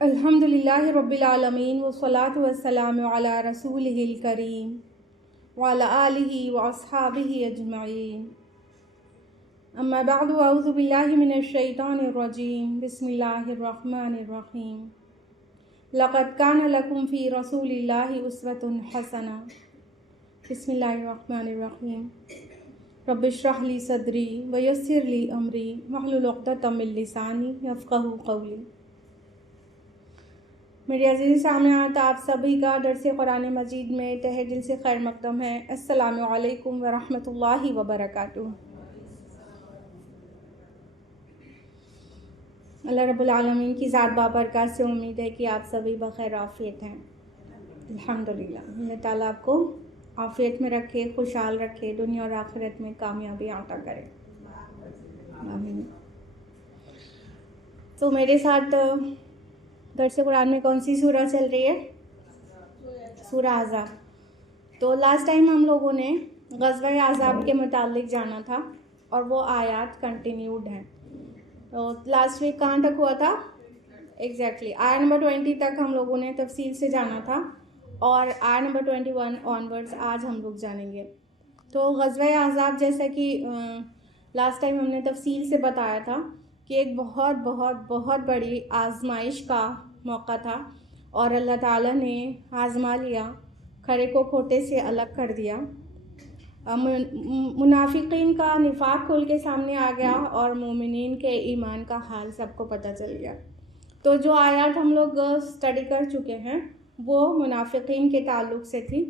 अल्हम्दुलिल्लाह रब्बिल आलमीन वस्सलातु वस्सलामु अला रसूलिहिल करीम व अला आलिहि व अस्हाबिहि अजमईन। अम्मा बअद, अऊज़ु बिल्लाहि मिनश शैतानिर रजीम। बिस्मिल्लाहिर रहमानिर रहीम। लक़द कान लकुम फ़ी रसूलिल्लाहि उस्वतुन हसना। बिस्मिल्लाहिर रहमानिर रहीम। रब्बिश्रह ली सदरी व यस्सिर ली अमरी वहलुल उक़दतम मिन लिसानी यफ़क़हू क़ौली। मेरे अज़ीज़ सामईन, आप सभी का दर्स कुरान मजीद में तहे दिल से खैर मक़दम है। अस्सलामु अलैकुम व रहमतुल्लाहि व बरकातुहू। अल्लाह रब्बुल आलमीन की ज़ात बाबरकत से उम्मीद है कि आप सभी बख़ैर आफ़ियत हैं। अल्हम्दुलिल्लाह, अल्लाह ताला आपको आफ़ियत में रखे, खुशहाल रखे, दुनिया और आखिरत में कामयाबी अता करे, आमीन। तो मेरे साथ दर्स कुरान में कौन सी सूरह चल रही है? सूरह आज़ाब। तो लास्ट टाइम हम लोगों ने ग़ज़वा आज़ाब के मुतालिक जाना था और वो आयत कंटिन्यूड हैं। तो लास्ट वीक कहाँ तक हुआ था? एग्जैक्टली आयत नंबर 20 तक हम लोगों ने तफसील से जाना था और आयत नंबर 21 ऑनवर्ड्स आज हम लोग जानेंगे। तो ग़ज़वा आज़ाब, जैसा कि लास्ट टाइम हमने तफसील से बताया था कि एक बहुत बहुत बहुत बड़ी आजमाइश का मौका था और अल्लाह ताला ने आज़मा लिया, खरे को खोटे से अलग कर दिया। मुनाफिकीन का निफाक खुल के सामने आ गया और मोमिनीन के ईमान का हाल सबको पता चल गया। तो जो आयत हम लोग स्टडी कर चुके हैं वो मुनाफिकीन के ताल्लुक से थी।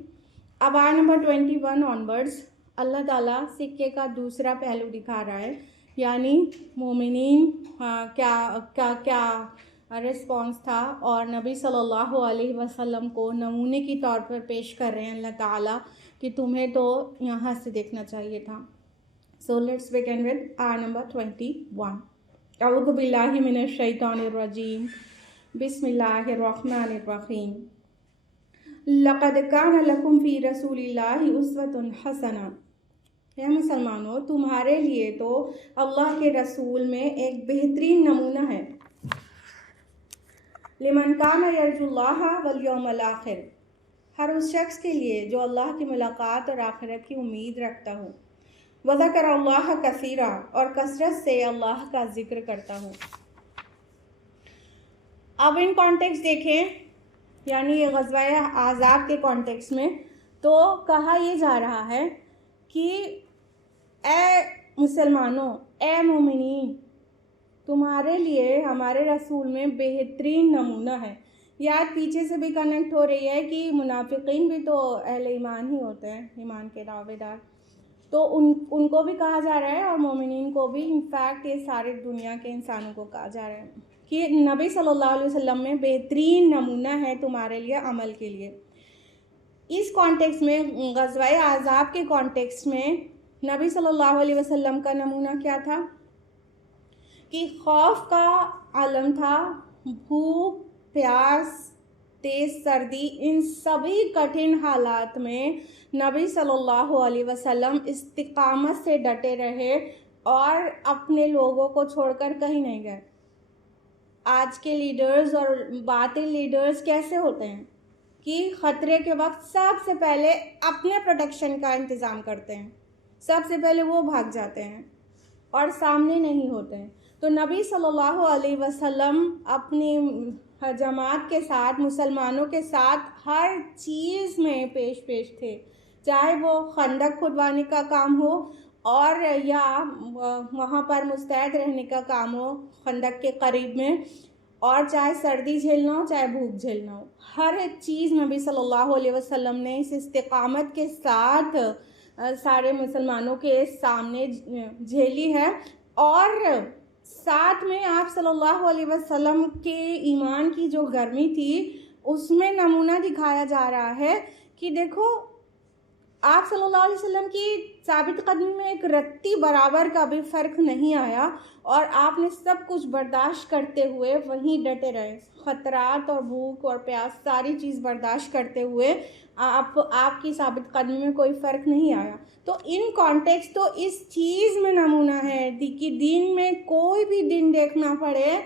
अब आयत नंबर 21 ऑनवर्ड्स अल्लाह ताला सिक्के का दूसरा पहलू दिखा रहा है, यानी मोमिनीन क्या क्या क्या रिस्पॉन्स था और नबी सल्लल्लाहु अलैहि वसल्लम को नमूने की तौर पर पेश कर रहे हैं अल्लाह ताला कि तुम्हें तो यहाँ से देखना चाहिए था। सो लेट्स बिगिन विद आयत नंबर 21। अऊज़ु बिल्लाहि मिनश शैतानिर रजीम। बिस्मिल्लाहिर रहमानिर रहीम। लक़द कान लकुम फ़ी रसूलिल्लाहि उस्वतुन हसना। या मुसलमानों, तुम्हारे लिए तो अल्लाह के रसूल में एक बेहतरीन नमूना है। लिमन काना यरजुल्लाह वल यौमल आखिर, हर उस शख्स के लिए जो अल्लाह की मुलाकात और आखिरत की उम्मीद रखता हो। वज़कर अल्लाह कसीरा, और कसरत से अल्लाह का जिक्र करता हो। अब इन कॉन्टेक्स्ट देखें, यानी ये ग़ज़वा आज़ाब के कॉन्टेक्स्ट में, तो कहा यह जा रहा है कि ए मुसलमानों, ए मोमिनीन, तुम्हारे लिए हमारे रसूल में बेहतरीन नमूना है। याद पीछे से भी कनेक्ट हो रही है कि मुनाफिकीन भी तो अहले ईमान ही होते हैं, ईमान के दावेदार। तो उनको भी कहा जा रहा है और मोमिनीन को भी। इनफैक्ट ये सारे दुनिया के इंसानों को कहा जा रहा है कि नबी सल्लल्लाहु अलैहि वसल्लम में बेहतरीन नमूना है तुम्हारे लिए अमल के लिए। इस कॉन्टेक्स्ट में, ग़ज़वा आज़ाब के कॉन्टेक्स्ट में, नबी सल्लल्लाहु अलैहि वसल्लम का नमूना क्या था कि खौफ का आलम था, भूख, प्यास, तेज़ सर्दी, इन सभी कठिन हालात में नबी सल्लल्लाहु अलैहि वसल्लम इस्तिक़ामत से डटे रहे और अपने लोगों को छोड़कर कहीं नहीं गए। आज के लीडर्स और बातिल लीडर्स कैसे होते हैं कि ख़तरे के वक्त सबसे पहले अपने प्रोटेक्शन का इंतज़ाम करते हैं, सबसे पहले वो भाग जाते हैं और सामने नहीं होते हैं। तो नबी सल्लल्लाहु अलैहि वसल्लम अपनी जमात के साथ, मुसलमानों के साथ हर चीज़ में पेश थे, चाहे वो खंदक खुदवाने का काम हो और या वहाँ पर मुस्तैद रहने का काम हो खंदक के करीब में, और चाहे सर्दी झेलना हो चाहे भूख झेलना हो, हर एक चीज़ नबी सल्लल्लाहु अलैहि वसल्लम ने इस इस्तिकामत के साथ सारे मुसलमानों के सामने झेली है। और साथ में आप सल्लल्लाहु अलैहि वसल्लम के ईमान की जो गर्मी थी उसमें नमूना दिखाया जा रहा है कि देखो आप सल्लल्लाहु अलैहि वसल्लम की साबित कदमी में एक रत्ती बराबर का भी फ़र्क नहीं आया और आपने सब कुछ बर्दाश्त करते हुए वहीं डटे रहे। ख़तरात और भूख और प्यास सारी चीज़ बर्दाश्त करते हुए आपकी साबित कदमी में कोई फ़र्क नहीं आया। तो इन कॉन्टेक्स्ट तो इस चीज़ में नमूना है कि दीन में कोई भी दिन देखना पड़े,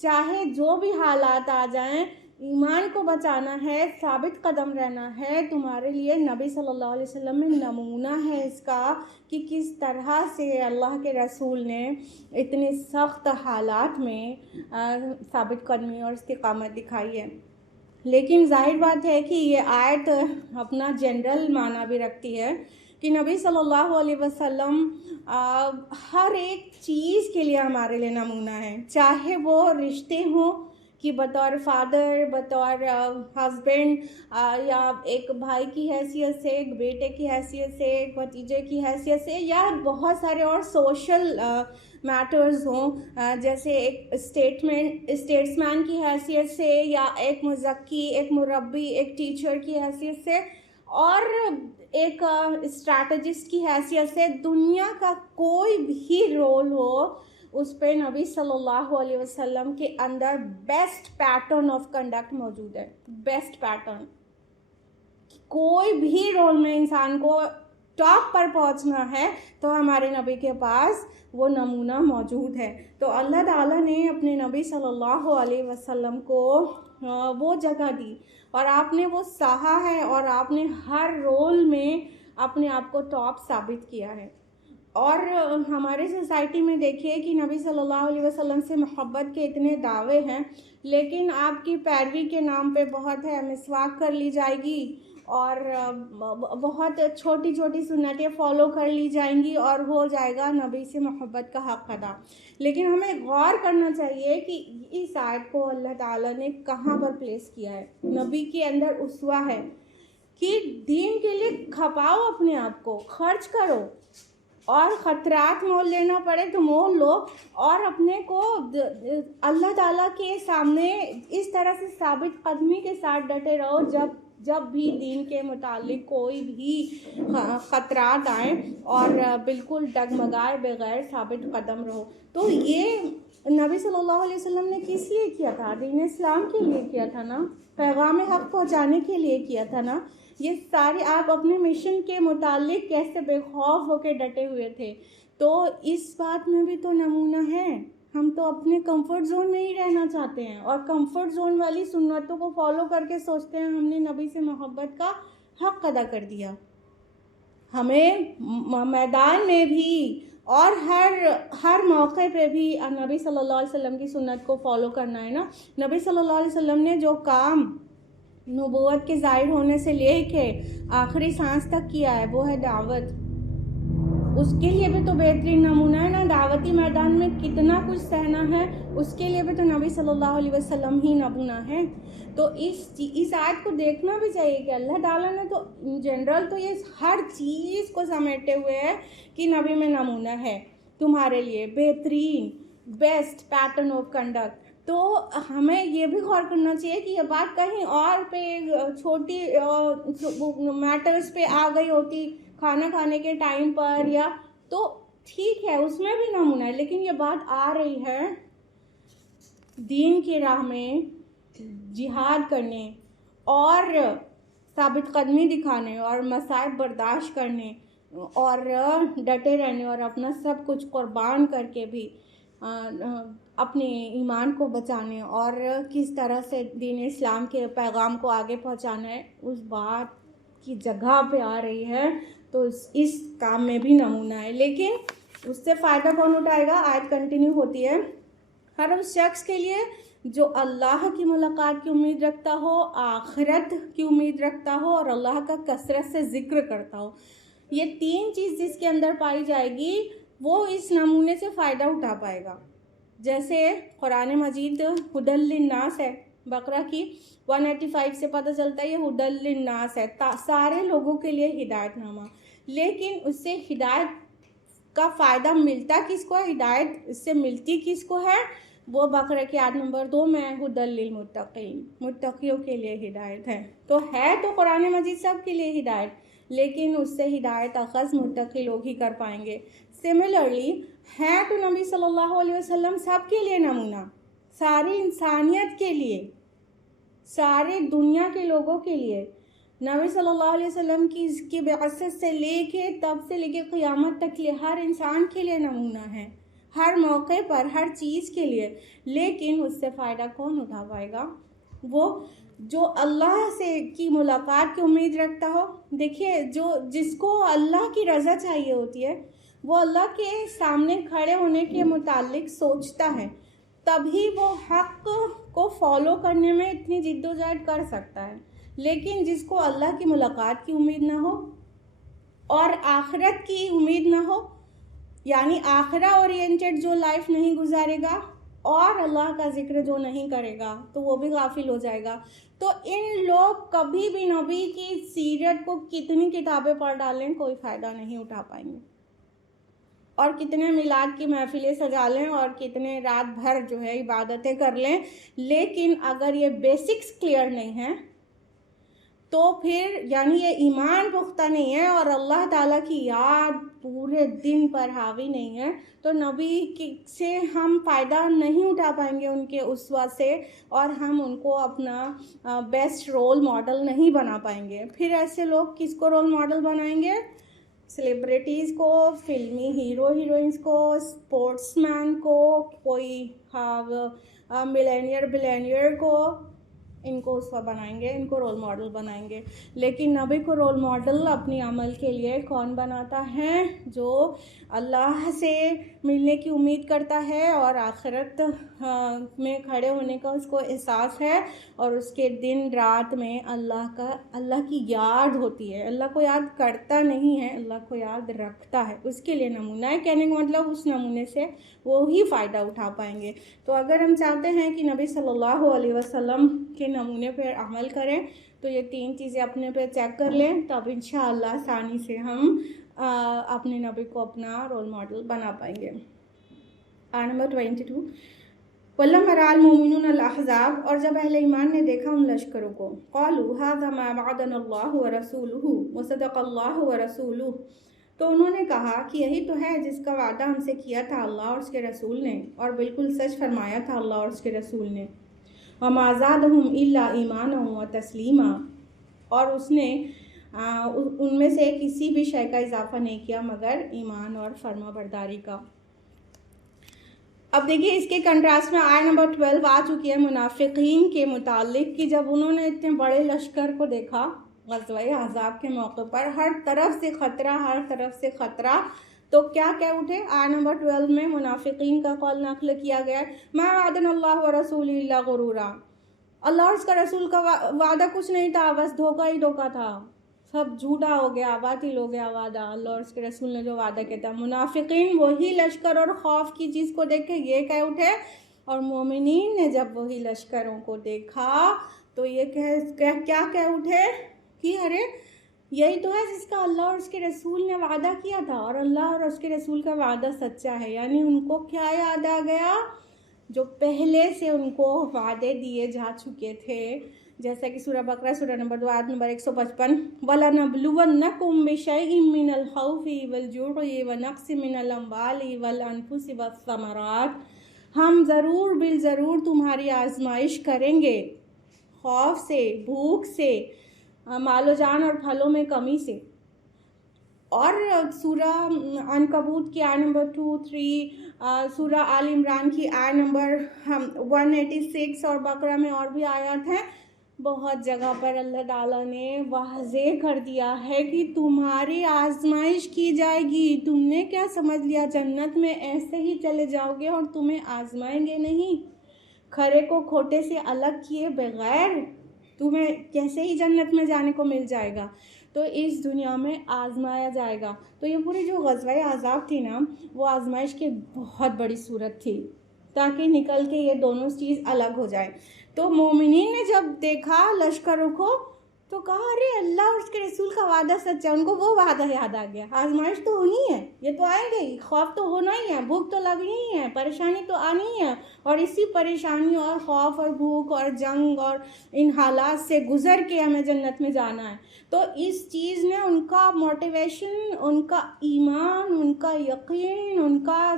चाहे जो भी हालात आ जाएं, ईमान को बचाना है, साबित कदम रहना है। तुम्हारे लिए नबी सल्लल्लाहु अलैहि वसल्लम में नमूना है इसका कि किस तरह से अल्लाह के रसूल ने इतने सख्त हालात में साबित कदमी और इस्तिकामत दिखाई है। लेकिन जाहिर बात है कि ये आयत अपना जनरल माना भी रखती है कि नबी सल्लल्लाहु अलैहि वसल्लम हर एक चीज़ के लिए हमारे लिए नमूना है, चाहे वो रिश्ते हों कि बतौर फादर, बतौर हस्बैंड, या एक भाई की हैसियत से, एक बेटे की हैसियत से, एक भतीजे की हैसियत से, या बहुत सारे और सोशल मैटर्स हों, जैसे एक स्टेट्समैन की हैसियत से, या एक मुज़क्की, एक मुरब्बी, एक टीचर की हैसियत से, और एक स्ट्रैटेजिस्ट की हैसियत से। दुनिया का कोई भी रोल हो उस पर नबी सल्लल्लाहु अलैहि वसल्लम के अंदर बेस्ट पैटर्न ऑफ कंडक्ट मौजूद है। बेस्ट पैटर्न, कोई भी रोल में इंसान को टॉप पर पहुंचना है तो हमारे नबी के पास वो नमूना मौजूद है। तो अल्लाह ताला ने अपने नबी सल्लल्लाहु अलैहि वसल्लम को वो जगह दी और आपने वो सहा है और आपने हर रोल में अपने आप को टॉप साबित किया है। और हमारे सोसाइटी में देखिए कि नबी सल्लल्लाहु अलैहि वसल्लम से मोहब्बत के इतने दावे हैं, लेकिन आपकी पैरवी के नाम पे बहुत है, मिसवाक कर ली जाएगी और बहुत छोटी छोटी सुन्नतें फॉलो कर ली जाएंगी और हो जाएगा नबी से मोहब्बत का हक़ अदा। लेकिन हमें गौर करना चाहिए कि इस आयत को अल्लाह ताला ने कहाँ पर प्लेस किया है। नबी के अंदर उसवा है कि दीन के लिए खपाओ, अपने आप को खर्च करो और ख़तरात मोल लेना पड़े तो मोल लो और अपने को अल्लाह ताला के सामने इस तरह से साबित कदमी के साथ डटे रहो जब भी दीन के मुतालिक कोई भी ख़तरात आए और बिल्कुल डगमगाए बगैर साबित कदम रहो। तो ये नबी सल्लल्लाहु अलैहि वसल्लम ने किस लिए किया था? दीन इस्लाम के लिए किया था ना, पैगाम हक़ पहुँचाने के लिए किया था ना। ये सारे आप अपने मिशन के मुतालिक कैसे बेखौफ होकर डटे हुए थे। तो इस बात में भी तो नमूना है। हम तो अपने कंफर्ट जोन में ही रहना चाहते हैं और कंफर्ट जोन वाली सुन्नतों को फॉलो करके सोचते हैं हमने नबी से मोहब्बत का हक़ अदा कर दिया। हमें मैदान में भी और हर मौके पे भी नबी सल्लल्लाहु अलैहि वसल्लम की सुन्नत को फॉलो करना है ना। नबी सल्लल्लाहु अलैहि वसल्लम ने जो काम नबूवत के ज़ाहिर होने से लेके आखिरी सांस तक किया है वो है दावत। उसके लिए भी तो बेहतरीन नमूना है ना। दावती मैदान में कितना कुछ सहना है, उसके लिए भी तो नबी सल्लल्लाहु अलैहि वसल्लम ही नमूना है। तो इस आयत को देखना भी चाहिए कि अल्लाह ताला ने तो इन जनरल तो ये हर चीज़ को समेटे हुए है कि नबी में नमूना है तुम्हारे लिए बेहतरीन बेस्ट पैटर्न ऑफ कंडक्ट। तो हमें ये भी गौर करना चाहिए कि ये बात कहीं और पे छोटी मैटर्स पे आ गई होती, खाना खाने के टाइम पर, या तो ठीक है उसमें भी नमूना है, लेकिन ये बात आ रही है दीन की राह में जिहाद करने और साबित कदमी दिखाने और मसाइब बर्दाश्त करने और डटे रहने और अपना सब कुछ कुर्बान करके भी अपने ईमान को बचाने और किस तरह से दीन इस्लाम के पैगाम को आगे पहुंचाना है, उस बात की जगह पे आ रही है। तो इस काम में भी नमूना है, लेकिन उससे फ़ायदा कौन उठाएगा? आयत कंटिन्यू होती है, हर उस शख्स के लिए जो अल्लाह की मुलाकात की उम्मीद रखता हो, आखिरत की उम्मीद रखता हो और अल्लाह का कसरत से ज़िक्र करता हो। ये तीन चीज़ जिसके अंदर पाई जाएगी वो इस नमूने से फ़ायदा उठा पाएगा। जैसे कुरान मजीद हुदल लिन्नास है, बकरा की 185 से पता चलता है ये हुदल लिन्नास है, सारे लोगों के लिए हिदायतनामा। लेकिन उससे हिदायत का फ़ायदा मिलता किसको है, हिदायत इससे मिलती किसको है, वो बकरा की आयत नंबर 2 में हुदल लिल मुत्तकीन, मुत्तकियों के लिए हिदायत है। तो है तो कुरान मजीद सब के लिए हिदायत, लेकिन उससे हिदायत अखज़ मुत्तकी लोग ही कर पाएंगे। सिमिलरली है तो नबी सल्लल्लाहु अलैहि वसल्लम सब के लिए नमूना, सारी इंसानियत के लिए, सारे दुनिया के लोगों के लिए। नबी सल्लल्लाहु अलैहि वसल्लम की बिअसत से लेके तब से लेके क़यामत तक के लिए हर इंसान के लिए नमूना है, हर मौके पर हर चीज़ के लिए। लेकिन उससे फ़ायदा कौन उठा पाएगा, वो जो अल्लाह से की मुलाकात की उम्मीद रखता हो। देखिए जिसको अल्लाह की रज़ा चाहिए होती है वो अल्लाह के सामने खड़े होने के मुतालिक सोचता है, तभी वो हक़ को फॉलो करने में इतनी जिद्दोजहद कर सकता है। लेकिन जिसको अल्लाह की मुलाकात की उम्मीद ना हो और आखिरत की उम्मीद ना हो, यानी आखिरा ओरिएंटेड जो लाइफ नहीं गुजारेगा और अल्लाह का जिक्र जो नहीं करेगा, तो वो भी गाफिल हो जाएगा। तो इन लोग कभी भी नबी की सीरत को कितनी किताबें पढ़ डालें कोई फ़ायदा नहीं उठा पाएंगे, और कितने मिलाद की महफिलें सजा लें और कितने रात भर जो है इबादतें कर लें, लेकिन अगर ये बेसिक्स क्लियर नहीं है तो फिर यानी ये ईमान पुख्ता नहीं है और अल्लाह ताला की याद पूरे दिन पर हावी नहीं है, तो नबी से हम फ़ायदा नहीं उठा पाएंगे उनके उसवा से, और हम उनको अपना बेस्ट रोल मॉडल नहीं बना पाएंगे। फिर ऐसे लोग किसको रोल मॉडल बनाएंगे, सेलिब्रिटीज़ को, फिल्मी हीरो हीरोइंस को, स्पोर्ट्समैन को, कोई मिलेनियर बिलेनियर को, इनको उसका बनाएंगे, इनको रोल मॉडल बनाएंगे। लेकिन नबी को रोल मॉडल अपनी अमल के लिए कौन बनाता है, जो अल्लाह से मिलने की उम्मीद करता है और आखिरत में खड़े होने का उसको एहसास है, और उसके दिन रात में अल्लाह की याद होती है। अल्लाह को याद करता नहीं है, अल्लाह को याद रखता है, उसके लिए नमूना है। कहने का मतलब उस नमूने से वो ही फ़ायदा उठा पाएंगे। तो अगर हम चाहते हैं कि नबी सल्लल्लाहु अलैहि वसल्लम के नमूने पर अमल करें, तो ये 3 चीज़ें अपने पे चेक कर लें, तब इंशाअल्लाह आसानी से हम अपने नबी को अपना रोल मॉडल बना पाएंगे। आयत नंबर 22, वल्लम मराल मोमिनून अल अहज़ाब, और जब अहले ईमान ने देखा उन लश्करों को, क़ालू हाज़ा मा वअदनल्लाहु व रसूलुहु व सदक़ल्लाहु व रसूलुहु, तो उन्होंने कहा कि यही तो है जिसका वादा हमसे किया था अल्लाह और उसके रसूल ने, और बिल्कुल सच फरमाया था अल्लाह और उसके रसूल ने। व मा ज़ादहुम इल्ला ईमाना व तस्लीमा, और उसने उनमें से किसी भी शय का इजाफा नहीं किया मगर ईमान और फर्माबरदारी का। अब देखिए इसके कंट्रास्ट में आयत नंबर 12 आ चुकी है मुनाफिकीन के मुतालिक, कि जब उन्होंने इतने बड़े लश्कर को देखा ग़ज़वा अहज़ाब के मौके पर, हर तरफ से ख़तरा, हर तरफ से ख़तरा, तो क्या कह उठे। आयत नंबर 12 में मुनाफिकीन का कौल नक़ल किया गया, मा वअदनल्लाहु व रसूलुहु इल्ला गुरूरा, अल्लाह और उसका रसूल का वादा कुछ नहीं था, बस धोखा ही धोखा था, सब झूठा हो गया, बातिल हो गया वादा, अल्लाह और उसके रसूल ने जो वादा किया था। मुनाफिकीन वही लश्कर और खौफ की चीज़ को देख के ये कह उठे, और मोमिनीन ने जब वही लश्करों को देखा तो ये क्या कह उठे कि अरे यही तो है जिसका अल्लाह और उसके रसूल ने वादा किया था, और अल्लाह और उसके रसूल का वादा सच्चा है। यानी उनको क्या याद आ गया, जो पहले से उनको वादे दिए जा चुके थे, जैसा कि सूरह बकरा सूरह नंबर 2 आयत नंबर 155, वलनब्लुवन्नकुम बिशैइन मिनल खौफि वल जु'i व नक़्सि मिनल अम्वालि वल अनफुसि वस्समरात, हम ज़रूर तुम्हारी आजमाइश करेंगे, खौफ से, भूख से, मालो जान और फलों में कमी से। और सूरह अनकबूत की आयत नंबर 2, 3, सूरह आल इमरान की आयत नंबर 186 और बकरा में और भी आयत हैं, बहुत जगह पर अल्लाह ताला ने वाज़े कर दिया है कि तुम्हारी आजमाइश की जाएगी। तुमने क्या समझ लिया जन्नत में ऐसे ही चले जाओगे और तुम्हें आजमाएंगे नहीं, खरे को खोटे से अलग किए बगैर तुम्हें कैसे ही जन्नत में जाने को मिल जाएगा, तो इस दुनिया में आजमाया जाएगा। तो ये पूरी जो ग़ज़वा अहज़ाब थी ना, वो आजमाइश की बहुत बड़ी सूरत थी, ताकि निकल के ये दोनों चीज़ अलग हो जाए। तो मोमिनीन ने जब देखा लश्करों को तो कहा अरे अल्लाह और उसके रसूल का वादा सच्चा। उनको वो वादा याद आ गया, आजमाइश तो होनी है, ये तो आएंगे ही, खौफ तो होना ही है, भूख तो लगनी ही है, परेशानी तो आनी ही है, और इसी परेशानी और खौफ और भूख और जंग और इन हालात से गुजर के हमें जन्नत में जाना है। तो इस चीज़ ने उनका मोटिवेशन, उनका ईमान, उनका यकीन, उनका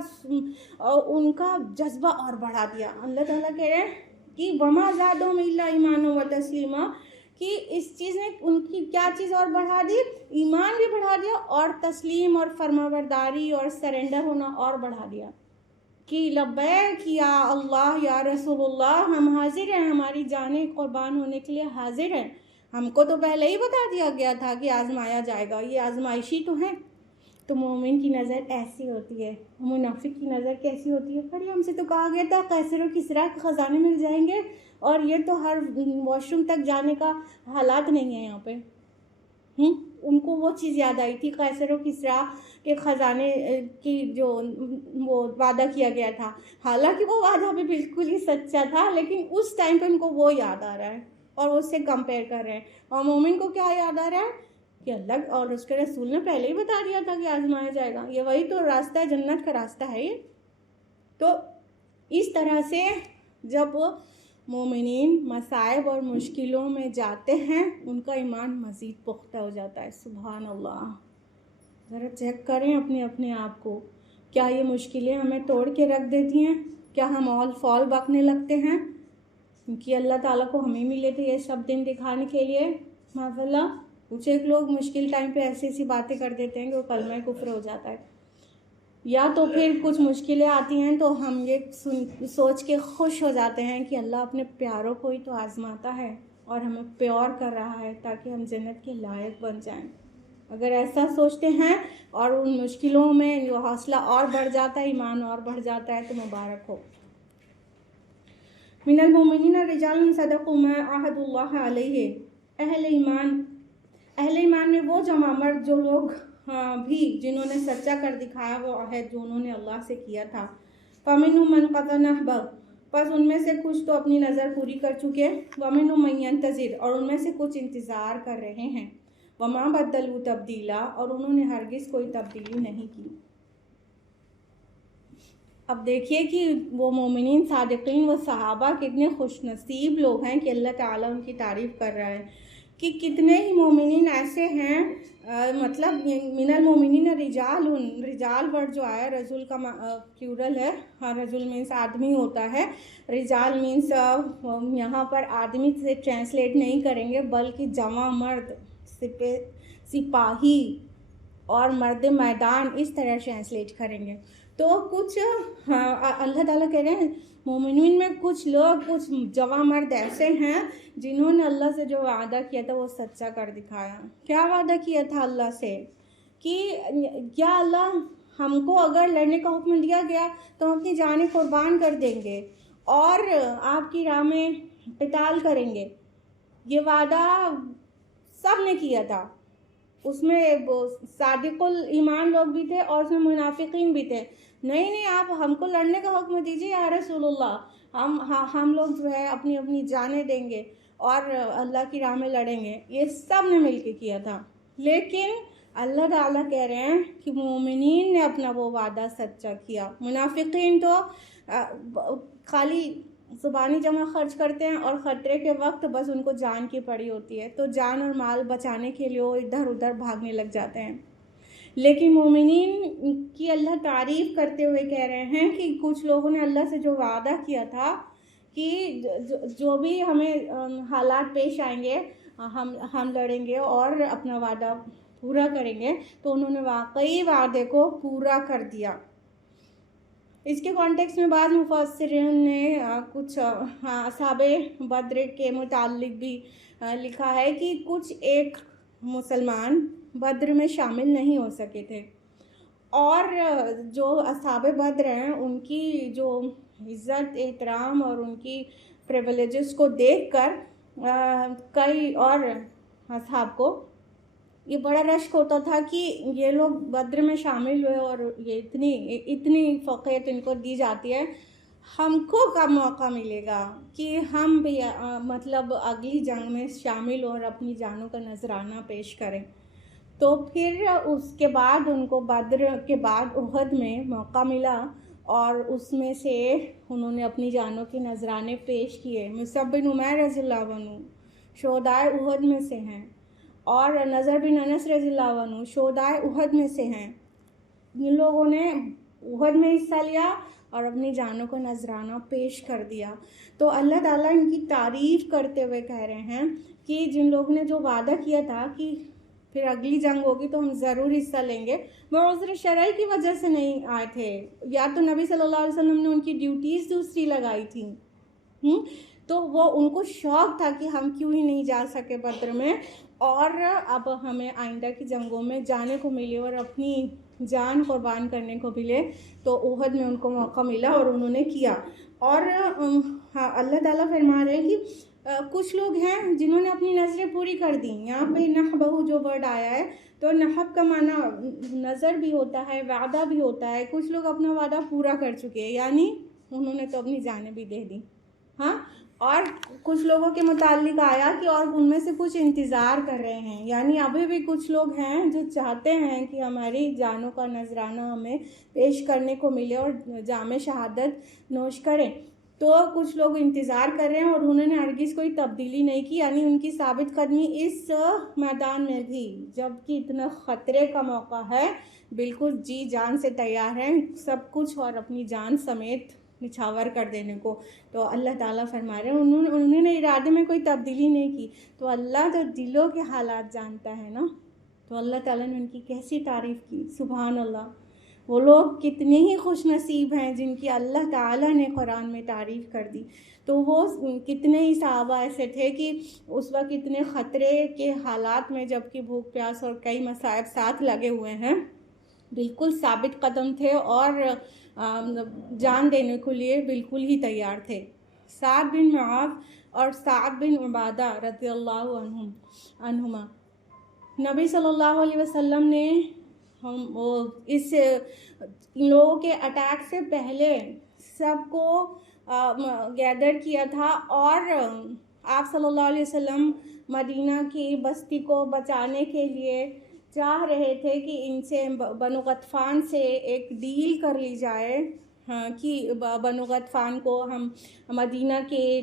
जज्बा और बढ़ा दिया। अल्लाह ताला कह रहे हैं कि वमा ज़ादहुम इल्ला ईमान व तस्लीमा, कि इस चीज़ ने उनकी क्या चीज़ और बढ़ा दी, ईमान भी बढ़ा दिया और तस्लीम और फरमाबरदारी और सरेंडर होना और बढ़ा दिया कि लब्बैक या अल्लाह या रसूलुल्लाह, हम हाजिर हैं, हमारी जानें कुर्बान होने के लिए हाजिर हैं। हमको तो पहले ही बता दिया गया था कि आजमाया जाएगा, ये आजमाइशी तो है। तो मोमिन की नज़र ऐसी होती है, मुनाफिक की नज़र कैसी होती है? अरे हमसे तो कहा गया था कैसर और किसरा के ख़जाने मिल जाएंगे, और ये तो हर वॉशरूम तक जाने का हालात नहीं है यहाँ पे। उनको वो चीज़ याद आई थी, कैसर और किसरा के ख़जाने की जो वो वादा किया गया था। हालांकि वो वादा भी बिल्कुल ही सच्चा था, लेकिन उस टाइम पे उनको वो याद आ रहा है और उससे कंपेयर कर रहे हैं। और मोमिन को क्या याद आ रहा है कि अल्लाह और उसके रसूल ने पहले ही बता दिया था कि आजमाया जाएगा, ये वही तो रास्ता है, जन्नत का रास्ता है ये। तो इस तरह से जब मोमिनीन मसाइब और मुश्किलों में जाते हैं उनका ईमान मज़ीद पुख्ता हो जाता है। सुभान अल्लाह। ज़रा चेक करें अपने अपने आप को, क्या ये मुश्किलें हमें तोड़ के रख देती हैं? क्या हम ऑल फॉल बकने लगते हैं? क्योंकि अल्लाह ताला को हमें मिले थे ये सब दिन दिखाने के लिए। माज़अल्लाह कुछ एक लोग मुश्किल टाइम पे ऐसी ऐसी बातें कर देते हैं कि वो कलमा कुफ्र हो जाता है। या तो फिर कुछ मुश्किलें आती हैं तो हम ये सोच के खुश हो जाते हैं कि अल्लाह अपने प्यारों को ही तो आजमाता है और हमें प्योर कर रहा है ताकि हम जन्नत के लायक बन जाएं। अगर ऐसा सोचते हैं और उन मुश्किलों में जो हौसला और बढ़ जाता है, ईमान और बढ़ जाता है, तो मुबारक हो। मिनल मोमिनीन रिजालुन सदक़ू मा अहदुल्लाह अलैहि, अहले ईमान में वो जमा मर्द जो लोग भी जिन्होंने सच्चा कर दिखाया वो अहद जो उन्होंने अल्लाह से किया था। फ़मिनहुम मन क़ज़ा नहबह, बस उनमें से कुछ तो अपनी नज़र पूरी कर चुके, वमिनहुम मन यंतज़िर, और उनमें से कुछ इंतज़ार कर रहे हैं, वमा बद्दलू तब्दीला, और उन्होंने हरगिज़ कोई तब्दीली नहीं की। अब देखिए कि वो मोमिनीन सादिक़ीन व सहाबा कितने खुशनसीब लोग हैं कि अल्लाह ताला उनकी तारीफ़ कर रहा है कि कितने ही मोमिनीन ऐसे हैं, मतलब मिनल मोमिनीन रिजाल वर्ड जो आया, रजुल का प्लूरल है। हाँ, रजुल मीन्स आदमी होता है, रिजाल मीन्स यहाँ पर आदमी से ट्रांसलेट नहीं करेंगे बल्कि जमा मर्द, सिपाही और मर्द मैदान, इस तरह ट्रांसलेट करेंगे। तो कुछ अल्लाह ताला कह रहे हैं मोमिनीन में कुछ लोग, कुछ जवा मर्द ऐसे हैं जिन्होंने अल्लाह से जो वादा किया था वो सच्चा कर दिखाया। क्या वादा किया था अल्लाह से कि क्या अल्लाह हमको अगर लड़ने का हुक्म दिया गया तो हम अपनी जानें कुर्बान कर देंगे और आपकी राह में क़िताल करेंगे। ये वादा सब ने किया था। उसमें सादिकुल ईमान लोग भी थे और उसमें मुनाफिकीन भी थे। नहीं, आप हमको लड़ने का हुक्म दीजिए या रसूलुल्लाह, हम लोग जो है अपनी अपनी जानें देंगे और अल्लाह की राह में लड़ेंगे। ये सब ने मिलके किया था। लेकिन अल्लाह ताला कह रहे हैं कि मोमिनीन ने अपना वो वादा सच्चा किया। मुनाफिकीन तो खाली ज़ुबानी जमा खर्च करते हैं और ख़तरे के वक्त बस उनको जान की पड़ी होती है, तो जान और माल बचाने के लिए वो इधर उधर भागने लग जाते हैं। लेकिन मोमिनीन की अल्लाह तारीफ़ करते हुए कह रहे हैं कि कुछ लोगों ने अल्लाह से जो वादा किया था कि जो भी हमें हालात पेश आएंगे हम लड़ेंगे और अपना वादा पूरा करेंगे, तो उन्होंने वाकई वादे को पूरा कर दिया। इसके कॉन्टेक्स्ट में बाद मुफस्सिरीन ने कुछ असहाबे बद्र के मुताल्लिक भी लिखा है कि कुछ एक मुसलमान बद्र में शामिल नहीं हो सके थे और जो असहाबे बद्र हैं उनकी जो इज़्ज़त एहतराम और उनकी प्रिविलेजेस को देखकर कई और असहाब को ये बड़ा रश्क होता था कि ये लोग बद्र में शामिल हुए और ये इतनी फ़क़ीयत इनको दी जाती है, हमको कब मौका मिलेगा कि हम भी मतलब अगली जंग में शामिल और अपनी जानों का नजराना पेश करें। तो फिर उसके बाद उनको बद्र के बाद उहद में मौका मिला और उसमें से उन्होंने अपनी जानों के नजराने पेश किए। मुसअब बिन उमैर रज़ियल्लाहु अन्हु शोहदाए उहद में से हैं और नज़र बिन अनस रज़ियल्लाहु अन्हु शोहदाए उहद में से हैं। इन लोगों ने उहद में हिस्सा लिया और अपनी जानों को नजराना पेश कर दिया। तो अल्लाह ताला इनकी तारीफ़ करते हुए कह रहे हैं कि जिन लोगों ने जो वादा किया था कि फिर अगली जंग होगी तो हम ज़रूर हिस्सा लेंगे, वो उज़्र शरई की वजह से नहीं आए थे, या तो नबी सल्लल्लाहु अलैहि वसल्लम ने उनकी ड्यूटीज़ दूसरी लगाई थी। तो वो उनको शौक़ था कि हम क्यों ही नहीं जा सके बद्र में, और अब हमें आइंदा की जंगों में जाने को मिले और अपनी जान कुर्बान करने को मिले। तो उहद में उनको मौका मिला और उन्होंने किया। और हाँ, अल्लाह ताला फरमा रहे हैं कि कुछ लोग हैं जिन्होंने अपनी नज़रें पूरी कर दी। यहाँ पे नहबहु जो वर्ड आया है, तो नहब का माना नज़र भी होता है, वादा भी होता है। कुछ लोग अपना वादा पूरा कर चुके हैं, यानी उन्होंने तो अपनी जानें भी दे दी। हाँ, और कुछ लोगों के मुताल्लिक आया कि और उनमें से कुछ इंतज़ार कर रहे हैं, यानी अभी भी कुछ लोग हैं जो चाहते हैं कि हमारी जानों का नजराना हमें पेश करने को मिले और जामे शहादत नोश करें। तो कुछ लोग इंतज़ार कर रहे हैं और उन्होंने हरगिज़ कोई तब्दीली नहीं की, यानी उनकी साबित कदमी इस मैदान में भी, जबकि इतना ख़तरे का मौका है, बिल्कुल जी जान से तैयार हैं सब कुछ और अपनी जान समेत निछावर कर देने को। तो अल्लाह ताला फरमा रहे हैं उन्होंने इरादे में कोई तब्दीली नहीं की। तो अल्लाह तो दिलों के हालात जानता है ना। तो अल्लाह ताला ने उनकी कैसी तारीफ़ की, सुभान अल्लाह। वो लोग कितने ही खुश नसीब हैं जिनकी अल्लाह ताला ने कुरान में तारीफ़ कर दी। तो वो कितने ही सहाबा ऐसे थे कि उस वक्त इतने ख़तरे के हालात में, जबकि भूख प्यास और कई मसाइब साथ लगे हुए हैं, बिल्कुल साबित कदम थे और जान देने के लिए बिल्कुल ही तैयार थे। साद बिन मुआज़ और साद बिन उबादा रज़ियल्लाहु अन्हुमा, नबी सल्लल्लाहु अलैहि वसल्लम ने इन लोगों के अटैक से पहले सबको गैदर किया था और आप सल्लल्लाहु अलैहि वसल्लम मदीना की बस्ती को बचाने के लिए चाह रहे थे कि इनसे बनु गतफ़ान से एक डील कर ली जाए। हाँ, कि बनु गतफ़ान को हम मदीना के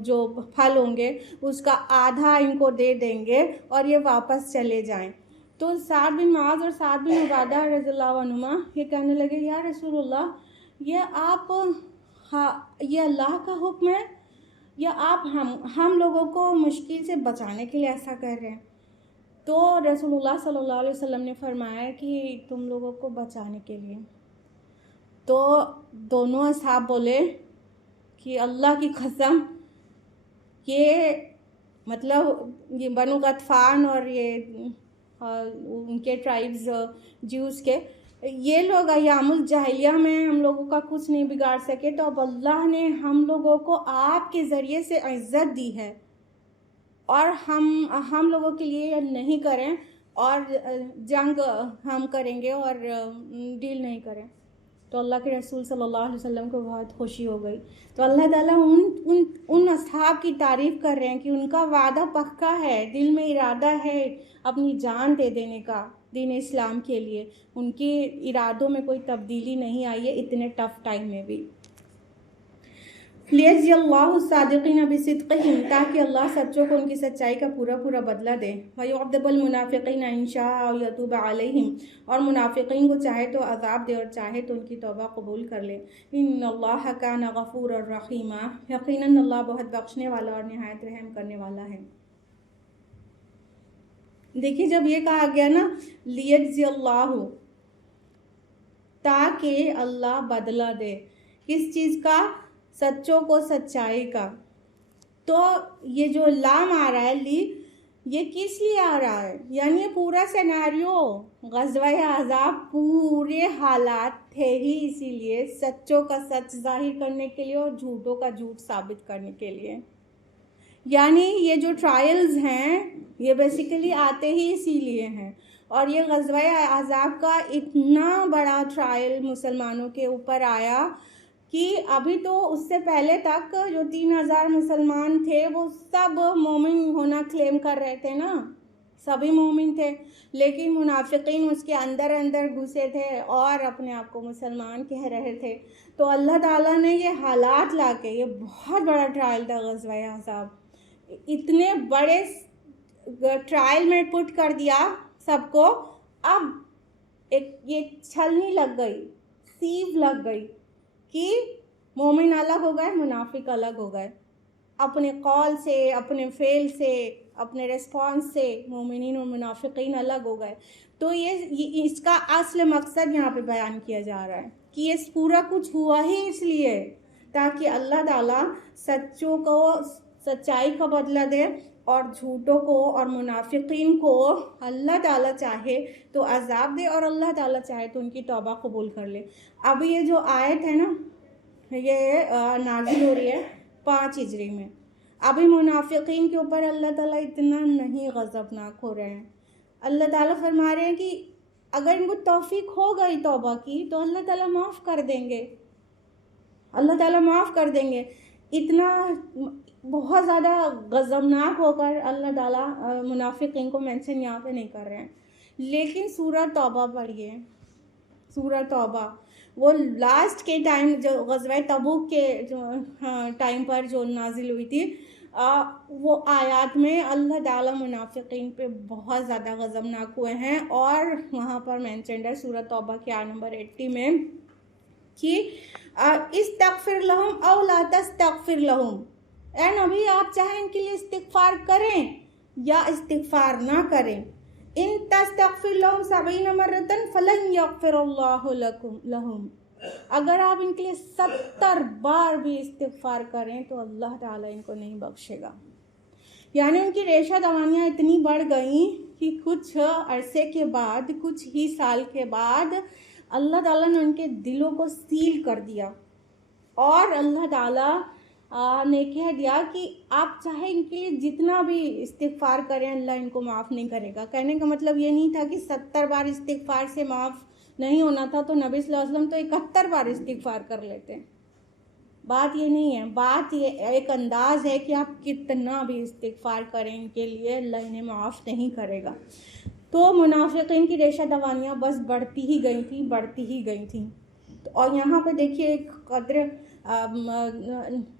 जो फल होंगे उसका आधा इनको दे देंगे और ये वापस चले जाएं। तो साद बिन मुआज़ और साद बिन उबादा रज़ियल्लाहु अन्हुमा ये कहने लगे, या रसूलुल्लाह, ये आप ये अल्लाह का हुक्म है या आप हम लोगों को मुश्किल से बचाने के लिए ऐसा कर रहे हैं? तो रसूलुल्लाह सल्लल्लाहु अलैहि वसल्लम ने फरमाया कि तुम लोगों को बचाने के लिए। तो दोनों असहाब बोले कि अल्लाह की कसम, ये मतलब ये बनु गतफ़ान और ये उनके ट्राइब्स ज्यूस के, ये लोग अय्यामुल जाहिलिया में हम लोगों का कुछ नहीं बिगाड़ सके, तो अब अल्लाह ने हम लोगों को आपके ज़रिए से इज़्ज़त दी है और हम लोगों के लिए नहीं करें और जंग हम करेंगे और डील नहीं करें। तो अल्लाह के रसूल सल्लल्लाहु अलैहि वसल्लम को बहुत खुशी हो गई। तो अल्लाह ताला उन असहाब की तारीफ़ कर रहे हैं कि उनका वादा पक्का है, दिल में इरादा है अपनी जान दे देने का दीन इस्लाम के लिए। उनके इरादों में कोई तब्दीली नहीं आई है इतने टफ़ टाइम में भी। लियज़ियल्लाहु सादिक़ीन बिसिद्क़िहिम, ताकि अल्लाह सच्चों को उनकी सच्चाई का पूरा पूरा बदला दे। व युअज़्ज़िबल मुनाफ़िक़ीन इन शाअ औ यतूब अलैहिम, और मुनाफ़िक़ीन को चाहे तो अज़ाब दे और चाहे तो उनकी तौबा कबूल कर ले। इन्नल्लाह कान गफ़ूरर रहीमा, यक़ीनन अल्लाह बहुत बख्शने वाला और निहायत रहम करने वाला है। देखिए, जब ये कहा गया ना लियज़ियल्लाहु, ताकि अल्लाह बदला दे, किस चीज़ का? सच्चों को सच्चाई का। तो ये जो लाम आ रहा है ली, ये किस लिए आ रहा है? यानी ये पूरा सिनेरियो ग़ज़वा-ए अहज़ाब पूरे हालात थे ही इसीलिए, सच्चों का सच ज़ाहिर करने के लिए और झूठों का झूठ साबित करने के लिए। यानी ये जो ट्रायल्स हैं ये बेसिकली आते ही इसीलिए हैं। और ये ग़ज़वा-ए अहज़ाब का इतना बड़ा ट्रायल मुसलमानों के ऊपर आया कि अभी तो उससे पहले तक जो 3000 मुसलमान थे वो सब मोमिन होना क्लेम कर रहे थे ना, सभी मोमिन थे, लेकिन मुनाफिकीन उसके अंदर अंदर घुसे थे और अपने आप को मुसलमान कह रहे थे। तो अल्लाह ताला ने ये हालात लाके, ये बहुत बड़ा ट्रायल था ग़ज़वा अहज़ाब, इतने बड़े ट्रायल में पुट कर दिया सबको। अब एक ये छलनी लग गई, सीव लग गई कि मोमिन अलग हो गए, मुनाफिक अलग हो गए, अपने कौल से, अपने फेल से, अपने रिस्पॉन्स से मोमिनीन और मुनाफिकीन अलग हो गए। तो ये इसका असल मकसद यहाँ पे बयान किया जा रहा है कि ये पूरा कुछ हुआ ही इसलिए ताकि अल्लाह ताला सच्चों को सच्चाई का बदला दे और झूठों को और मुनाफिकीन को अल्लाह ताला चाहे तो अज़ाब दे और अल्लाह ताला चाहे तो उनकी तौबा कबूल कर ले। अब ये जो आयत है ना, ये नाज़िल हो रही है 5 हिजरी में। अभी मुनाफिकीन के ऊपर अल्लाह ताला इतना नहीं गज़बनाक हो रहे हैं। अल्लाह ताला फरमा रहे हैं कि अगर इनको तौफीक हो गई तौबा की तो अल्लाह ताला माफ़ कर देंगे, अल्लाह ताला माफ़ कर देंगे। इतना बहुत ज़्यादा गज़बनाक होकर अल्लाह ताला मुनाफिकीन को मेंशन यहाँ पे नहीं कर रहे हैं। लेकिन सूरह तौबा पढ़िए, सूरह तौबा वो लास्ट के टाइम जो ग़ज़वा तबूक के जो टाइम पर जो नाजिल हुई थी, वो आयत में अल्लाह ताला मुनाफिकीन पे बहुत ज़्यादा गज़बनाक हुए हैं। और वहाँ पर मेंशन्ड है सूरह तौबा के आयत नंबर 80 में कि इस्तग़फ़िर लहुम औ ला तस्तग़फ़िर लहुम, ए नबी आप चाहे इनके लिए इस्तिग़फ़ार करें या इस्तिग़फ़ार ना करें, इन तस्तग़फ़िर लहुम 70 मर्रतन फ़लन यग़फ़िरुल्लाहु लहुम, अगर आप इनके लिए 70 बार भी इस्तिग़फ़ार करें तो अल्लाह ताला इनको नहीं बख्शेगा। यानी उनकी रेशा दवानियाँ इतनी बढ़ गई कि कुछ अरसे के बाद, कुछ ही साल के बाद अल्लाह ताला ने उनके दिलों को सील कर दिया और अल्लाह ताला ने कह दिया कि आप चाहे इनके लिए जितना भी इस्तिग़फ़ार करें अल्लाह इनको माफ़ नहीं करेगा। कहने का मतलब ये नहीं था कि 70 बार इस्तिग़फ़ार से माफ़ नहीं होना था तो नबी सल्लल्लाहु अलैहि वसल्लम तो 71 बार इस्तिग़फ़ार कर लेते हैं। बात ये नहीं है, बात ये एक अंदाज़ है कि आप कितना भी इस्तिग़फ़ार करें इनके लिए अल्लाह इन्हें माफ़ नहीं करेगा। तो मुनाफिकीन की रेशा दवानियाँ बस बढ़ती ही गई थी, बढ़ती ही गई थी। और यहाँ पे देखिए एक कद्र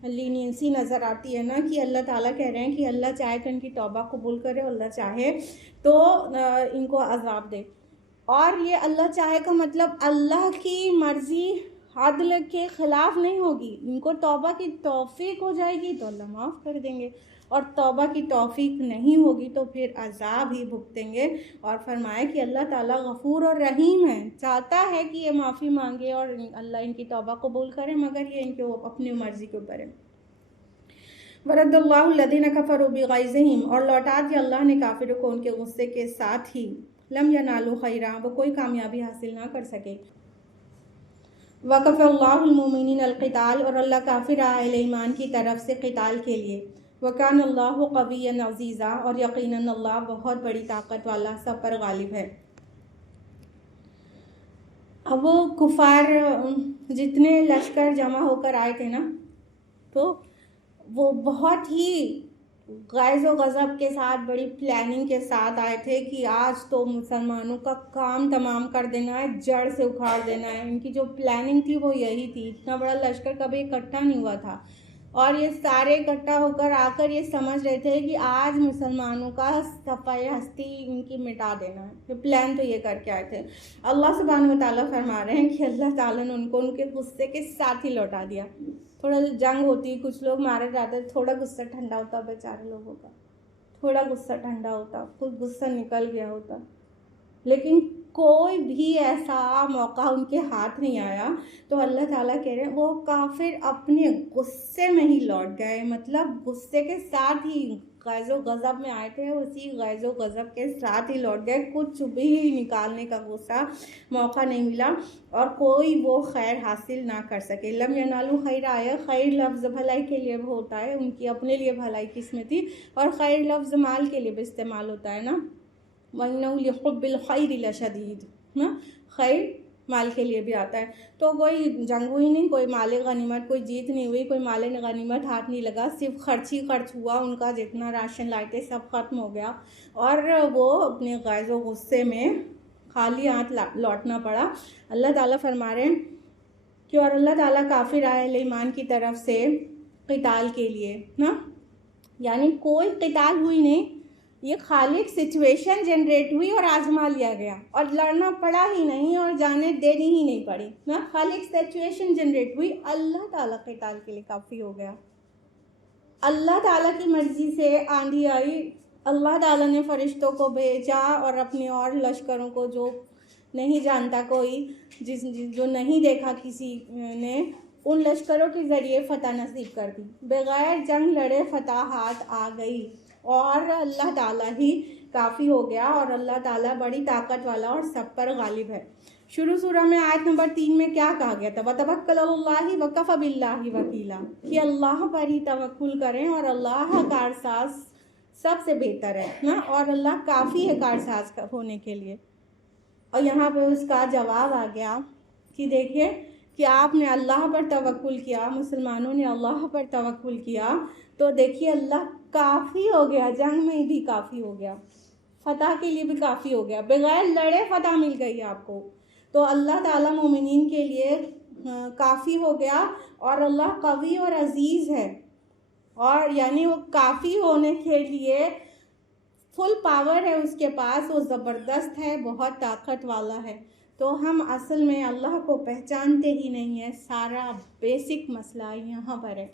लीनियंसी नज़र आती है ना कि अल्लाह ताला कह रहे हैं कि अल्लाह चाहे तो इनकी तौबा कबूल करे, अल्लाह चाहे तो इनको अज़ाब दे। और ये अल्लाह चाहे का मतलब अल्लाह की मर्ज़ी अदल के ख़िलाफ़ नहीं होगी। इनको तौबा की तौफ़ीक हो जाएगी तो अल्लाह माफ़ कर देंगे और तौबा की तौफ़ीक नहीं होगी तो फिर अज़ाब ही भुगतेंगे। और फरमाया कि अल्लाह ताला गफ़ूर और रहीम है, चाहता है कि ये माफ़ी मांगे और अल्लाह इनकी तौबा कबूल करे, मगर ये इनके अपनी मर्ज़ी के ऊपर है। वरद्दल्लाहु लज़ीना कफ़रू बिग़ैज़िहिम, और लौटा दिया अल्लाह ने काफिरों को उनके गुस्से के साथ ही। लम यनालू खैरा, वो कोई कामयाबी हासिल ना कर सके। वक़फ़ल्लाहुल मुमिनीनल क़िताल, और अल्लाह काफ़ी रहा अहले ईमान की तरफ से क़िताल के लिए। वकानल्लाहु क़विय्यन अज़ीज़ा, और यक़ीनन अल्लाह बहुत बड़ी ताकत वाला, सब पर गालिब है। अब वो कुफ़ार जितने लश्कर जमा होकर आए थे ना, तो वो बहुत ही गैज़ व गज़ब के साथ, बड़ी प्लानिंग के साथ आए थे कि आज तो मुसलमानों का काम तमाम कर देना है, जड़ से उखाड़ देना है। इनकी जो प्लानिंग थी वो यही थी। इतना बड़ा लश्कर कभी इकट्ठा नहीं हुआ था और ये सारे इकट्ठा होकर आकर ये समझ रहे थे कि आज मुसलमानों का सफ़ाई हस्ती इनकी मिटा देना है। तो प्लान तो ये करके आए थे। अल्लाह सुब्हानहू व तआला फरमा रहे हैं कि अल्लाह ताला ने उनको उनके गुस्से के साथ ही लौटा दिया। थोड़ा जंग होती, कुछ लोग मारे जाते, थोड़ा गुस्सा ठंडा होता बेचारे लोगों का, थोड़ा गुस्सा ठंडा होता, कुछ गुस्सा निकल गया होता, लेकिन कोई भी ऐसा मौका उनके हाथ नहीं आया। तो अल्लाह ताला कह रहे हैं वो काफिर अपने गुस्से में ही लौट गए, मतलब गुस्से के साथ ही गैज़ो गज़ब में आए थे, उसी गैज़ो गज़ब के साथ ही लौट गए। कुछ भी निकालने का गुस्सा मौका नहीं मिला और कोई वो खैर हासिल ना कर सके। लम यनालू खैर आया, खैर लफ्ज़ भलाई के लिए होता है, उनकी अपने लिए भलाई किस्में थी, और खैर लफ्ज़ माल के लिए भी इस्तेमाल होता है ना, वन्नहु लिहुब्बिल खैरि लशदीद ना, खैर माल के लिए भी आता है। तो कोई जंग हुई नहीं, कोई माल गनीमत, कोई जीत नहीं हुई, कोई माल गनीमत हाथ नहीं लगा, सिर्फ खर्च ही खर्च हुआ। उनका जितना राशन लाए थे सब ख़त्म हो गया और वो अपने गैज़ व गुस्से में खाली हाथ लौटना पड़ा। अल्लाह ताला फरमा रहे हैं कि और अल्लाह ताला काफ़िर आए ईमान की तरफ से क़िताल के लिए ना, यानी कोई क़िताल हुई नहीं, ये खाली एक सिचुएशन जनरेट हुई और आजमा लिया गया और लड़ना पड़ा ही नहीं और जाने देनी ही नहीं पड़ी ना, खाली एक सिचुएशन जनरेट हुई। अल्लाह ताला क़िताल के लिए काफ़ी हो गया। अल्लाह ताला की मर्ज़ी से आंधी आई, अल्लाह ताला ने फ़रिश्तों को भेजा और अपने और लश्करों को, जो नहीं जानता कोई, जो नहीं देखा किसी ने, उन लश्करों के ज़रिए फ़तह नसीब कर दी। बग़ैर जंग लड़े फ़तह हाथ आ गई और अल्लाह ताला ही काफ़ी हो गया और अल्लाह ताला बड़ी ताकत वाला और सब पर गालिब है। शुरू सूरह में आयत नंबर 3 में क्या कहा गया था? वतवक्कल अलल्लाहि वकफ़ा बिल्लाहि वकीला, कि अल्लाह पर ही तवक्कुल करें और अल्लाह कारसाज सबसे बेहतर है ना, और अल्लाह काफ़ी है कारसाज होने के लिए। और यहाँ पे उसका जवाब आ गया कि देखिए कि आपने अल्लाह पर तवक्कुल किया, मुसलमानों ने अल्लाह पर तवक्कुल किया, तो देखिए अल्लाह काफ़ी हो गया, जंग में भी काफ़ी हो गया, फ़तह के लिए भी काफ़ी हो गया, बगैर लड़े फ़तह मिल गई आपको। तो अल्लाह ताला मोमिनीन के लिए काफ़ी हो गया और अल्लाह कवी और अज़ीज़ है, और यानी वो काफ़ी होने के लिए फुल पावर है उसके पास, वो ज़बरदस्त है, बहुत ताकत वाला है। तो हम असल में अल्लाह को पहचानते ही नहीं है, सारा बेसिक मसला यहाँ पर है।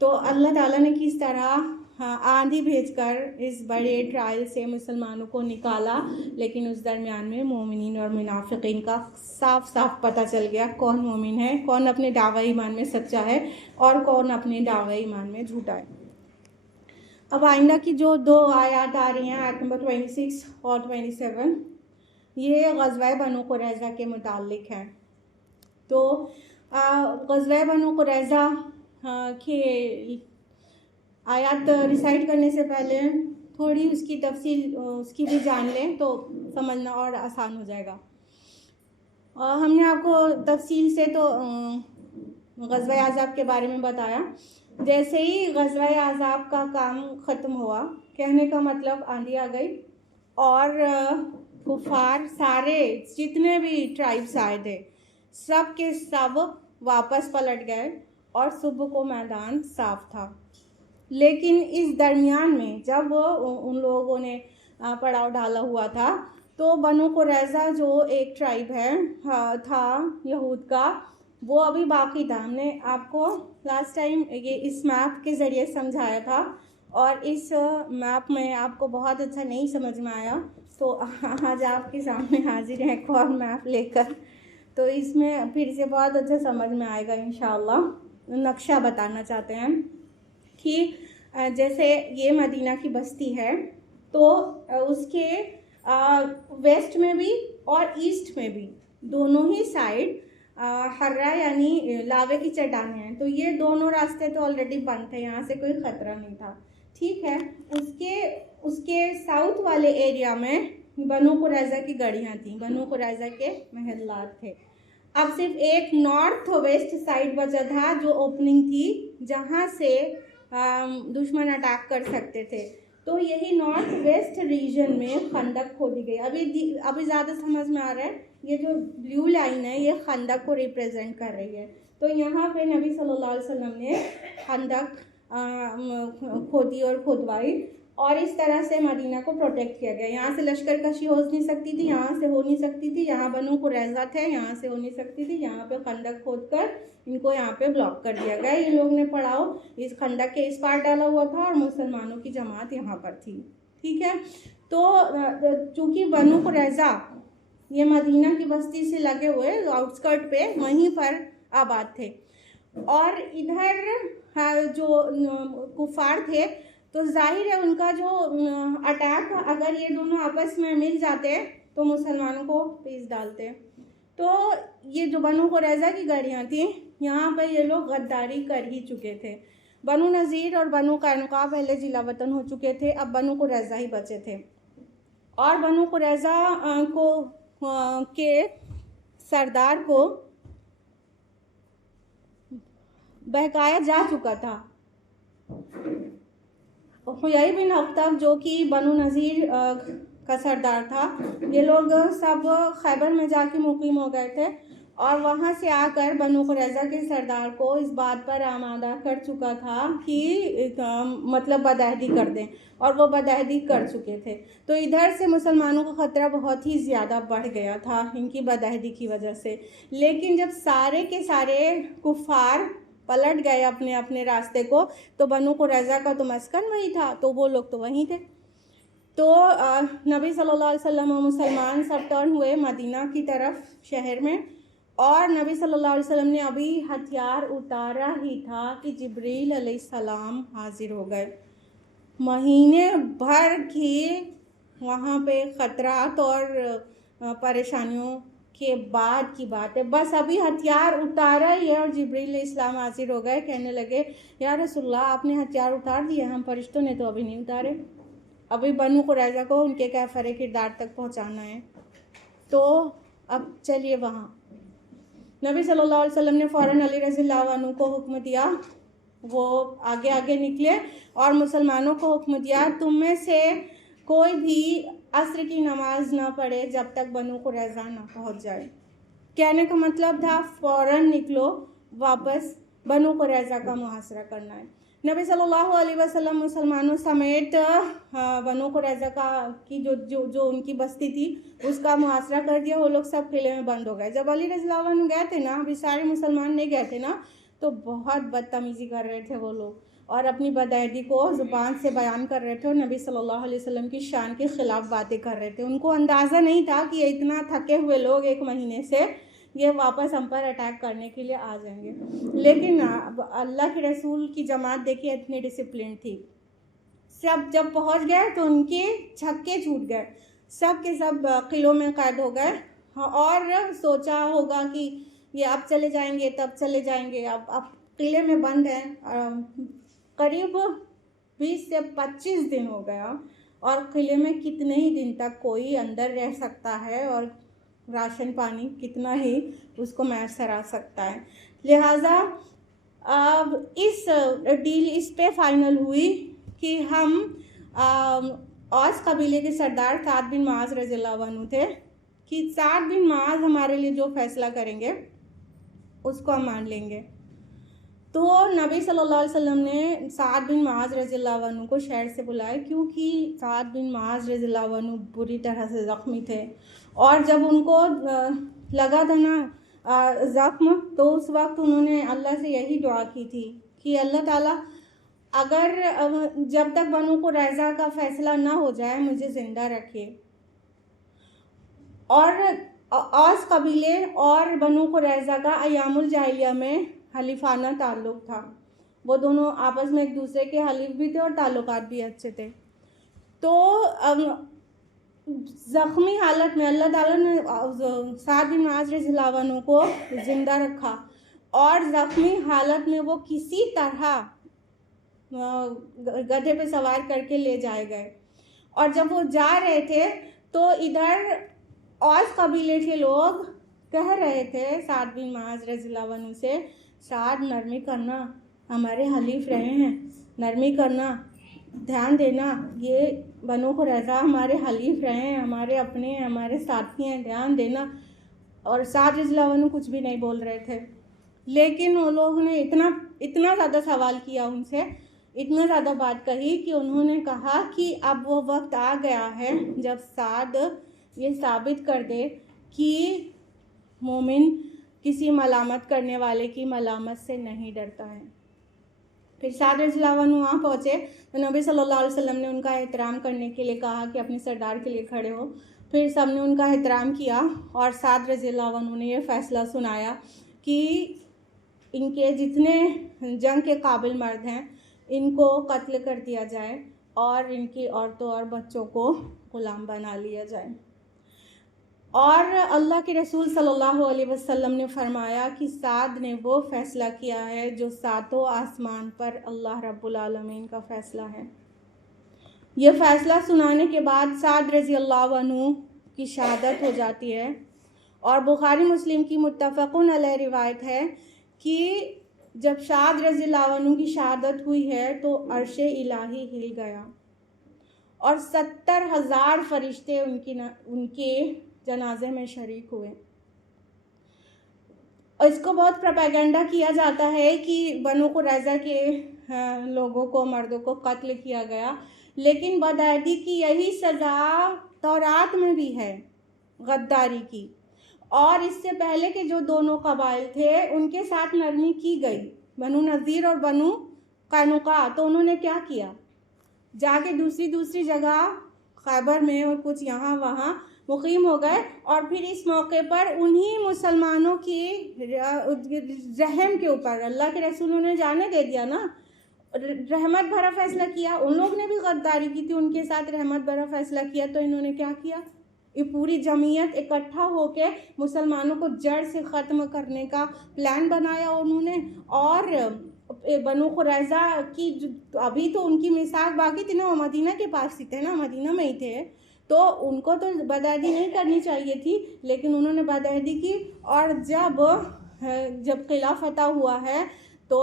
तो अल्लाह ताला ने किस तरह आंधी भेजकर इस बड़े ट्रायल से मुसलमानों को निकाला, लेकिन उस दरमियान में मोमिनीन और मुनाफिकीन का साफ साफ पता चल गया कौन मोमिन है, कौन अपने दावा ईमान में सच्चा है और कौन अपने दावा ईमान में झूठा है। अब आइंदा की जो 2 आयत आ रही हैं, आयत नंबर 26 और 27, ये ग़ज़वा बनु क़ुरैज़ा के मुताल्लिक़ हैं। तो ग़ज़वा बनु क़ुरैज़ा के आयत रिसाइट करने से पहले थोड़ी उसकी तफसील उसकी भी जान लें तो समझना और आसान हो जाएगा। हमने आपको तफसील से तो ग़ज़वा अहज़ाब के बारे में बताया। जैसे ही ग़ज़वा अहज़ाब का काम ख़त्म हुआ, कहने का मतलब आंधी आ गई और कुफ़ार सारे जितने भी ट्राइब्स आए थे सब के सब वापस पलट गए और सुबह को मैदान साफ था। लेकिन इस दरमियान में जब उन लोगों ने पड़ाव डाला हुआ था, तो बनु क़ुरैज़ा जो एक ट्राइब है था यहूद का, वो अभी बाकी था। हमने आपको लास्ट टाइम ये इस मैप के ज़रिए समझाया था और इस मैप में आपको बहुत अच्छा नहीं समझ में आया, तो आज आपके सामने हाजिर है एक और मैप लेकर, तो इसमें फिर से बहुत अच्छा समझ में आएगा इंशाअल्लाह। नक्शा बताना चाहते हैं कि जैसे ये मदीना की बस्ती है, तो उसके वेस्ट में भी और ईस्ट में भी दोनों ही साइड हर्रा यानी लावे की चट्टानें हैं। तो ये दोनों रास्ते तो ऑलरेडी बंद थे, यहाँ से कोई ख़तरा नहीं था, ठीक है। उसके साउथ वाले एरिया में बनु क़ुरैज़ा की गढ़ियाँ थीं, बनु क़ुरैज़ा के महल्लात थे। अब सिर्फ एक नॉर्थ वेस्ट साइड बचा था जो ओपनिंग थी, जहाँ से दुश्मन अटैक कर सकते थे। तो यही नॉर्थ वेस्ट रीजन में खंदक खोदी गई। अभी ज़्यादा समझ में आ रहा है, ये जो ब्लू लाइन है ये खंदक को रिप्रेजेंट कर रही है। तो यहाँ पे नबी सल्लल्लाहु अलैहि वसल्लम ने खंदक खोदी और खुदवाई और इस तरह से मदीना को प्रोटेक्ट किया गया। यहाँ से लश्कर कशी हो नहीं सकती थी, यहाँ से हो नहीं सकती थी, यहाँ बनु क़ुरैज़ा थे, यहाँ से हो नहीं सकती थी, यहाँ पे खंदक खोदकर इनको यहाँ पे ब्लॉक कर दिया गया। इन लोग ने पड़ाव इस खंदक के इस पार डाला हुआ था और मुसलमानों की जमात यहाँ पर थी, ठीक है। तो चूँकि बनु क़ुरैज़ा ये मदीना की बस्ती से लगे हुए आउटस्कर्ट पे वहीं पर आबाद थे और इधर जो कुफ़ार थे, तो जाहिर है उनका जो अटैक, अगर ये दोनों आपस में मिल जाते तो मुसलमानों को पीस डालते। तो ये जो बनु क़ुरैज़ा की गढ़ियाँ थी, यहाँ पर ये लोग गद्दारी कर ही चुके थे। बनु नज़ीर और बनु कैनुका पहले जिला वतन हो चुके थे, अब बनु क़ुरैज़ा ही बचे थे। और बनु क़ुरैज़ा के सरदार को बहकाया जा चुका था। हुयई बिन अख्तब जो कि बनु नज़ीर का सरदार था, ये लोग सब खैबर में जाके मुकीम हो गए थे और वहाँ से आकर बनु कुरैज़ा के सरदार को इस बात पर आमादा कर चुका था कि मतलब बदअहदी कर दें, और वो बदअहदी कर चुके थे। तो इधर से मुसलमानों का ख़तरा बहुत ही ज़्यादा बढ़ गया था इनकी बदअहदी की वजह से। लेकिन जब सारे के सारे कुफ़ार पलट गए अपने अपने रास्ते को, तो बनु कुरैज़ा का तो मस्कन वही था, तो वो लोग तो वहीं थे। तो नबी सल्लल्लाहु अलैहि वसल्लम और मुसलमान सब टर्न हुए मदीना की तरफ शहर में, और नबी सल्लल्लाहु अलैहि वसल्लम ने अभी हथियार उतारा ही था कि जिब्रील अलैहिस्सलाम हाजिर हो गए। महीने भर की वहाँ पे ख़तरात और परेशानियों के बाद की बात है, बस अभी हथियार उतारा ही है और जिब्रील अलैहिस्सलाम हाजिर हो गए। कहने लगे, या रसूलल्लाह आपने हथियार उतार दिए, हम फरिश्तों ने तो अभी नहीं उतारे, अभी बनु कुरैज़ा को उनके कैफर किरदार तक पहुँचाना है। तो अब चलिए वहाँ। नबी सल्लल्लाहु अलैहि वसल्लम ने फ़ौरन अली रज़ियल्लाहु अन्हु को हुक्म दिया, वो आगे आगे निकले और मुसलमानों को हुक्म दिया, तुम में से कोई भी असर की नमाज ना पढ़े जब तक बनु कुरैज़ा ना पहुंच जाए। कहने का मतलब था फ़ौरन निकलो, वापस बनु कुरैज़ा का मुहासरा करना है। नबी सल्लल्लाहु अलैहि वसल्लम मुसलमानों समेत बनु कुरैज़ा का की जो उनकी बस्ती थी उसका मुहासरा कर दिया। वो लोग सब किले में बंद हो गए। जब अली रज़ियल्लाहु अन्हु गए थे ना, अभी सारे मुसलमान नहीं गए थे ना, तो बहुत बदतमीज़ी कर रहे थे वो लोग और अपनी बदअहदी को ज़ुबान से बयान कर रहे थे और नबी सल्लल्लाहु अलैहि वसल्लम की शान के ख़िलाफ़ बातें कर रहे थे। उनको अंदाज़ा नहीं था कि ये इतना थके हुए लोग एक महीने से ये वापस हम पर अटैक करने के लिए आ जाएंगे। लेकिन अल्लाह के रसूल की जमात देखिए इतनी डिसिप्लिन थी। सब जब पहुंच गए तो उनके छक्के छूट गए, सब के सब किलों में कैद हो गए और सोचा होगा कि ये अब चले जाएंगे तब चले जाएंगे, अब किले में बंद हैं। करीब 20 से 25 दिन हो गया और किले में कितने ही दिन तक कोई अंदर रह सकता है और राशन पानी कितना ही उसको मैसर आ सकता है। लिहाजा अब इस डील इस पे फाइनल हुई कि हम औस कबीले के सरदार साद बिन मुआज़ रज़ियल्लाहु अन्हु थे कि साद बिन मुआज़ हमारे लिए जो फैसला करेंगे उसको हम मान लेंगे। तो नबी सल्लल्लाहु अलैहि वसल्लम ने साद बिन मुआज़ रज़ियल्लाहु अन्हु को शहर से बुलाया, क्योंकि साद बिन मुआज़ रज़ियल्लाहु अन्हु बुरी तरह से ज़ख्मी थे और जब उनको लगा था ना ज़ख्म, तो उस वक्त उन्होंने अल्लाह से यही दुआ की थी कि अल्लाह ताला अगर जब तक बनु कुरैज़ा का फ़ैसला ना हो जाए मुझे ज़िंदा रखिए। और औस कबीले और बनु कुरैज़ा का अयामुल जाहिलिया में हलीफाना ताल्लुक़ था, वो दोनों आपस में एक दूसरे के हलीफ भी थे और ताल्लुकात भी अच्छे थे। तो ज़ख्मी हालत में अल्लाह ताला ने साद बिन मुआज़ रज़ियल्लाहु अन्हु को ज़िंदा रखा और ज़ख्मी हालत में वो किसी तरह गधे पे सवार करके ले जाए गए। और जब वो जा रहे थे तो इधर औस कबीले के लोग कह रहे थे साद बिन मुआज़ रज़ियल्लाहु अन्हु से, साद नरमी करना, हमारे हलीफ रहे हैं, नरमी करना, ध्यान देना, ये बनु कुरैज़ा हमारे हलीफ रहे हैं, हमारे अपने हैं, हमारे साथी हैं, ध्यान देना। और साद रज़ियल्लाहु अन्हु कुछ भी नहीं बोल रहे थे, लेकिन वो लोग ने इतना ज़्यादा सवाल किया उनसे, इतना ज़्यादा बात कही कि उन्होंने कहा कि अब वो वक्त आ गया है जब साद ये साबित कर दे कि मोमिन किसी मलामत करने वाले की मलामत से नहीं डरता है। फिर साद रज़ियल्लाहु अन्हु वहाँ पहुँचे तो नबी सल्लल्लाहु अलैहि वसल्लम ने उनका एहतराम करने के लिए कहा कि अपने सरदार के लिए खड़े हो। फिर सब ने उनका एहतराम किया और साद रज़ियल्लाहु अन्हु ने यह फ़ैसला सुनाया कि इनके जितने जंग के काबिल मर्द हैं इनको कत्ल कर दिया जाए और इनकी औरतों और बच्चों को ग़ुलाम बना लिया जाए। और अल्लाह के रसूल सल्लल्लाहु अलैहि वसल्लम ने फरमाया कि साद ने वो फ़ैसला किया है जो सातों आसमान पर अल्लाह रब्बुल आलमीन का फ़ैसला है। ये फ़ैसला सुनाने के बाद साद रज़ियल्लाहु अन्हु की शहादत हो जाती है और बुखारी मुस्लिम की मुत्तफ़क़ुन अलैह रिवायत है कि जब शाद रज़ियल्लाहु अन्हु की शहादत हुई है तो अर्शे इलाही हिल गया और 70,000 फरिश्ते उनके जनाजे में शरीक हुए। और इसको बहुत प्रोपेगेंडा किया जाता है कि बनु कुरैज़ा के लोगों को, मर्दों को कत्ल किया गया, लेकिन बदअहदी की यही सज़ा तौरात में भी है, गद्दारी की। और इससे पहले के जो दोनों कबाइल थे उनके साथ नरमी की गई, बनु नज़ीर और बनु कैनुका। तो उन्होंने क्या किया, जाके दूसरी जगह खैबर में और कुछ यहाँ वहाँ मुकीम हो गए। और फिर इस मौके पर उन्हीं मुसलमानों की रहम के ऊपर अल्लाह के रसूल ने जाने दे दिया ना, रहमत भरा फैसला किया। उन लोग ने भी गद्दारी की थी, उनके साथ रहमत भरा फैसला किया। तो इन्होंने क्या किया, ये पूरी जमीयत इकट्ठा होके मुसलमानों को जड़ से ख़त्म करने का प्लान बनाया उन्होंने। और बनु कुरैज़ा की अभी तो उनकी मिसाक बाकी थी ना, वो मदीना के पास ही थे ना, मदीना में ही थे, तो उनको तो बदअहदी नहीं करनी चाहिए थी, लेकिन उन्होंने बदअहदी की। और जब किला फतह हुआ है तो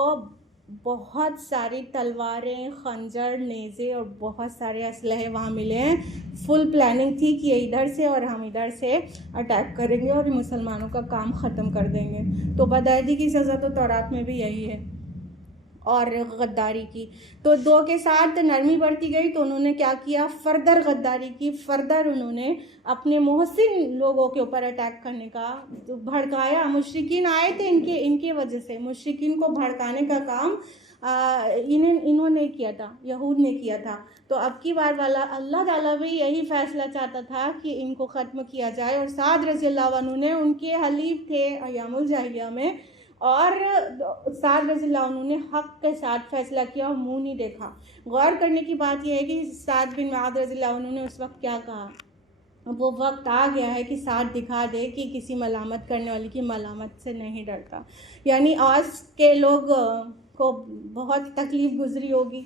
बहुत सारी तलवारें, खंजर, नेज़े और बहुत सारे असलहे वहाँ मिले हैं। फुल प्लानिंग थी कि ये इधर से और हम इधर से अटैक करेंगे और मुसलमानों का काम ख़त्म कर देंगे। तो बदअहदी की सज़ा तो तौरात में भी यही है, और गद्दारी की। तो दो के साथ नरमी बढ़ती गई तो उन्होंने क्या किया, फर्दर गद्दारी की, फर्दर उन्होंने अपने मोहसिन लोगों के ऊपर अटैक करने का तो भड़काया। मुशरिकीन आए थे इनके वजह से, मुशरिकीन को भड़काने का काम इन्होंने किया था, यहूद ने किया था। तो अब की बार वाला अल्लाह ताला भी यही फ़ैसला चाहता था कि इनको ख़त्म किया जाए। और साद रज़ियल्लाहु अन्हु ने, उनके हलीफ थे अय्यामुल जाहिलिया में, और साद रज़ियल्लाहु अन्हु ने हक़ के साथ फ़ैसला किया और मुँह नहीं देखा। गौर करने की बात यह है कि साद बिन मुआज़ रज़ियल्लाहु अन्हु ने उस वक्त क्या कहा। वो वक्त आ गया है कि साथ दिखा दे कि किसी मलामत करने वाली की मलामत से नहीं डरता। यानी आज के लोग को बहुत तकलीफ़ गुजरी होगी,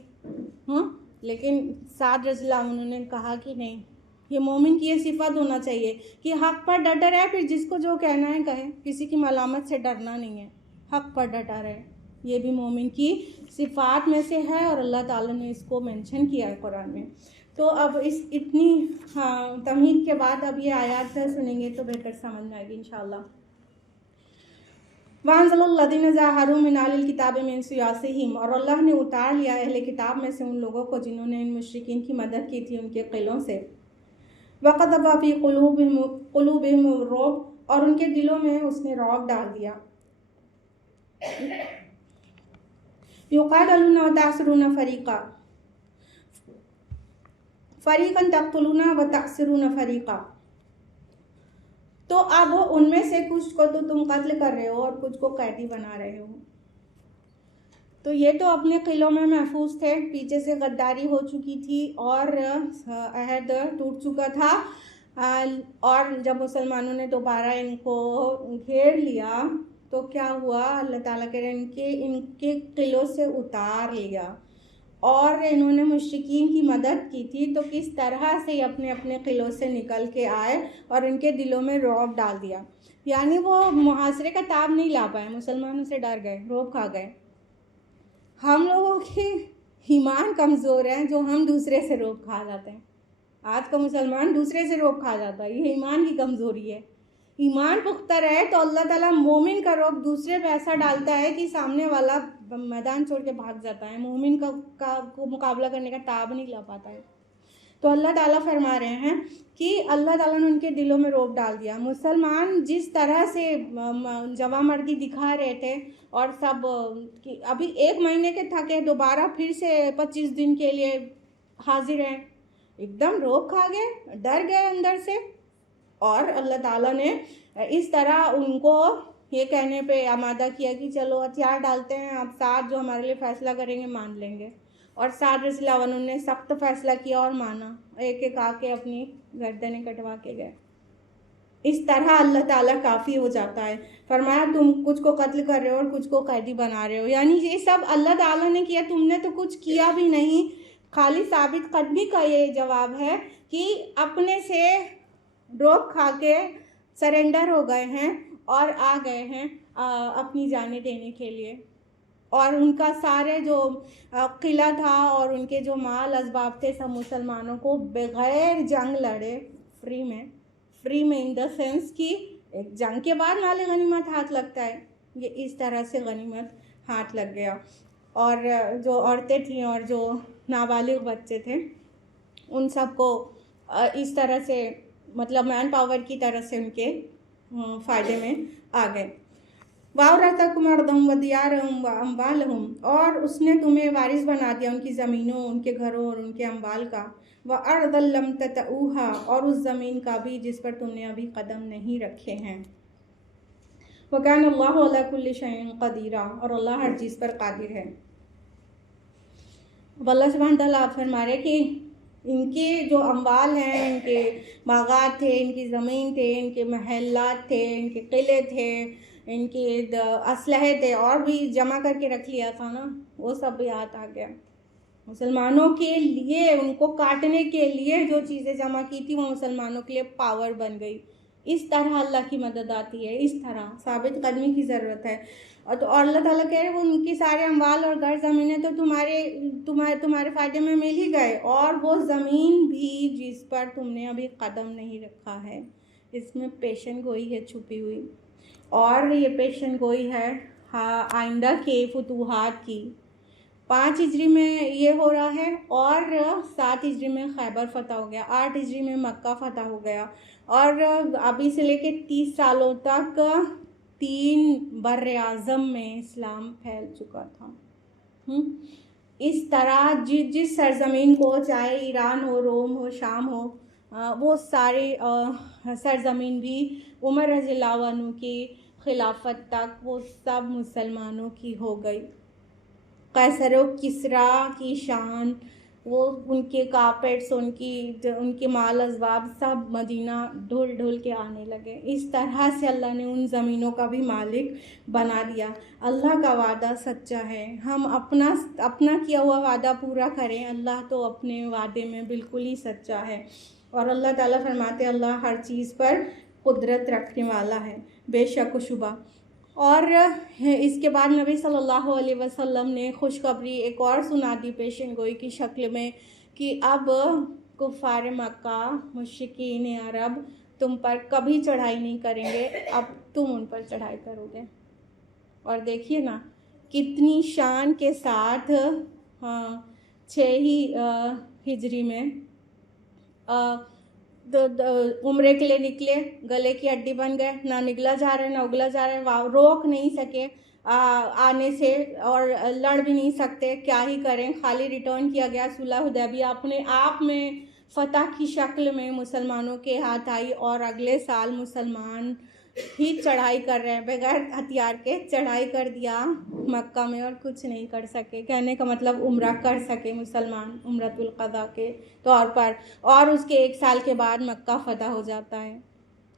लेकिन साद रज़ियल्लाहु अन्हु ने कहा कि नहीं, ये मोमिन की ये सिफत होना चाहिए कि हक़ पर डटा रहे, फिर जिसको जो कहना है कहे, किसी की मलामत से डरना नहीं है, हक़ पर डटा रहे। ये भी मोमिन की सिफ़ात में से है और अल्लाह ताला ने इसको मेंशन किया है कुरान में। तो अब इतनी तमहीद के बाद अब ये आयत सुनेंगे तो बेहतर समझ में आएगी इंशाअल्लाह। वांज़लल्लज़ीना ज़ाहरू मिन अहलिल किताबि मिन सियासिहिम, और अल्लाह ने उतार लिया अहले किताब में से उन लोगों को जिन्होंने इन मुशरिकीन की मदद की थी उनके क़िलों से। वक़ज़फ़ फ़ी क़ुलूबिहिम रुअब, और उनके दिलों में उसने रौब डाल दिया। युक़ातिलूना व तअसिरूना फ़रीक़ा, फ़रीक़न तक़्तुलूना व तअसिरूना फ़रीक़ा। तो अब उनमें से कुछ को तो तुम कत्ल कर रहे हो और कुछ को कैदी बना रहे हो। तो ये तो अपने किलों में महफूज थे, पीछे से गद्दारी हो चुकी थी और अहद टूट चुका था। और जब मुसलमानों ने दोबारा इनको घेर लिया तो क्या हुआ, अल्लाह ताला के इनके किलों से उतार लिया और इन्होंने मुशरिकीन की मदद की थी। तो किस तरह से अपने अपने किलों से निकल के आए और इनके दिलों में रौब डाल दिया। यानी वो मुहासरे का ताब नहीं ला पाए, मुसलमानों से डर गए, रौब खा गए। हम लोगों के ईमान कमज़ोर हैं जो हम दूसरे से रौब खा जाते हैं। आज का मुसलमान दूसरे से रौब खा जाता है, ये ईमान की कमज़ोरी है। ईमान पुख्ता रहे तो अल्लाह ताला मोमिन का रौब दूसरे पे ऐसा डालता है कि सामने वाला मैदान छोड़ के भाग जाता है, मोमिन को मुकाबला करने का ताब नहीं ला पाता है। तो अल्लाह ताला फरमा रहे हैं कि अल्लाह ताला ने उनके दिलों में रौब डाल दिया। मुसलमान जिस तरह से जवामर्दी दिखा रहे थे और सब कि अभी 1 महीने के थके दोबारा फिर से 25 दिन के लिए हाजिर हैं, एकदम रौब खा गए, डर गए अंदर से। और अल्लाह ताला ने इस तरह उनको ये कहने पे आमादा किया कि चलो हथियार डालते हैं, आप साथ जो हमारे लिए फ़ैसला करेंगे मान लेंगे। और साद रज़ियल्लाहु अन्हु ने सख्त फ़ैसला किया और माना, एक एक आके अपनी गर्दनें कटवा के गए। इस तरह अल्लाह ताला काफ़ी हो जाता है। फरमाया तुम कुछ को कत्ल कर रहे हो और कुछ को कैदी बना रहे हो, यानी ये सब अल्लाह ताला ने किया, तुमने तो कुछ किया भी नहीं। खाली साबित कदमी का ये जवाब है कि अपने से रोक खा के सरेंडर हो गए हैं और आ गए हैं अपनी जानें देने के लिए। और उनका सारे जो किला था और उनके जो माल असबाब थे सब मुसलमानों को बग़ैर जंग लड़े फ्री में इन द सेंस कि एक जंग के बाद माल गनीमत हाथ लगता है, ये इस तरह से गनीमत हाथ लग गया। और जो औरतें थीं और जो नाबालिग बच्चे थे उन सबको इस तरह से मतलब मैन पावर की तरह से उनके फ़ायदे में आ गए। वावरतकुम अर्दहुम व दियारहुम व अम्वालहुम, और उसने तुम्हें वारिस बना दिया उनकी ज़मीनों, उनके घरों और उनके अम्वाल का। व अर्दल लम ततऊहा, और उस ज़मीन का भी जिस पर तुमने अभी कदम नहीं रखे हैं। व कान अल्लाहु अला कुल्लि शैइन क़दीरा, और अल्लाह हर चीज़ पर कादिर है। अल्लाह सुब्हानहू तआला फरमा रहे कि इनके जो अम्वाल हैं, इनके बागात थे, इनकी ज़मीन थे, इनके महलात थे, इनके किले थे, इनके असलहे थे, और भी जमा करके रख लिया था ना, वो सब भी याद आ गया। मुसलमानों के लिए, उनको काटने के लिए जो चीज़ें जमा की थी वो मुसलमानों के लिए पावर बन गई। इस तरह अल्लाह की मदद आती है, इस तरह साबित कदमी की ज़रूरत है। और तो और अल्लाह ताला कह रहे हैं वो उनके सारे अम्वाल और घर ज़मीनें तो तुम्हारे फ़ायदे में मिल ही गए, और वो ज़मीन भी जिस पर तुमने अभी कदम नहीं रखा है। इसमें पेशन गोई है छुपी हुई, और ये पेशन गोई है आइंदा के फतूहात की। 5 हिजरी में ये हो रहा है, और 7 हिजरी में खैबर फ़तह हो गया, 8 हिजरी में मक्का फ़तह हो गया, और अभी से लेके 30 सालों तक 3 बर्रे आज़म में इस्लाम फैल चुका था। इस तरह जिस सरज़मीन को, चाहे ईरान हो, रोम हो, शाम हो, वो सारे सरज़मीन भी उमर रज़ियल्लाहु अन्हु की खिलाफत तक वो सब मुसलमानों की हो गई। कैसर व किसरा की शान, वो उनके कारपेट्स, उनके माल असबाब सब मदीना ढुल ढुल के आने लगे। इस तरह से अल्लाह ने उन ज़मीनों का भी मालिक बना दिया। अल्लाह का वादा सच्चा है, हम अपना किया हुआ वादा पूरा करें, अल्लाह तो अपने वादे में बिल्कुल ही सच्चा है। और अल्लाह ताला फरमाते अल्लाह हर चीज़ पर कुदरत रखने वाला है, बेशक शुबा। और इसके बाद नबी सल्लल्लाहु अलैहि वसल्लम ने खुशखबरी एक और सुना दी पेशन गोई की शक्ल में कि अब कुफ़ार मक्का, मुश्रिकीन अरब तुम पर कभी चढ़ाई नहीं करेंगे, अब तुम उन पर चढ़ाई करोगे। और देखिए ना कितनी शान के साथ 6 हिजरी में उम्रे के लिए निकले, गले की हड्डी बन गए, ना निकला जा रहा है ना उगला जा रहा है, वहाँ रोक नहीं सके आने से, और लड़ भी नहीं सकते, क्या ही करें। खाली रिटर्न किया गया। सुलह हुदैबिया अपने आप में फ़तह की शक्ल में मुसलमानों के हाथ आई, और अगले साल मुसलमान ही चढ़ाई कर रहे हैं, बगैर हथियार के चढ़ाई कर दिया मक्का में, और कुछ नहीं कर सके। कहने का मतलब उम्रा कर सके मुसलमान उम्रतुल क़ज़ा के तौर पर, और उसके 1 साल के बाद मक्का फ़तह हो जाता है,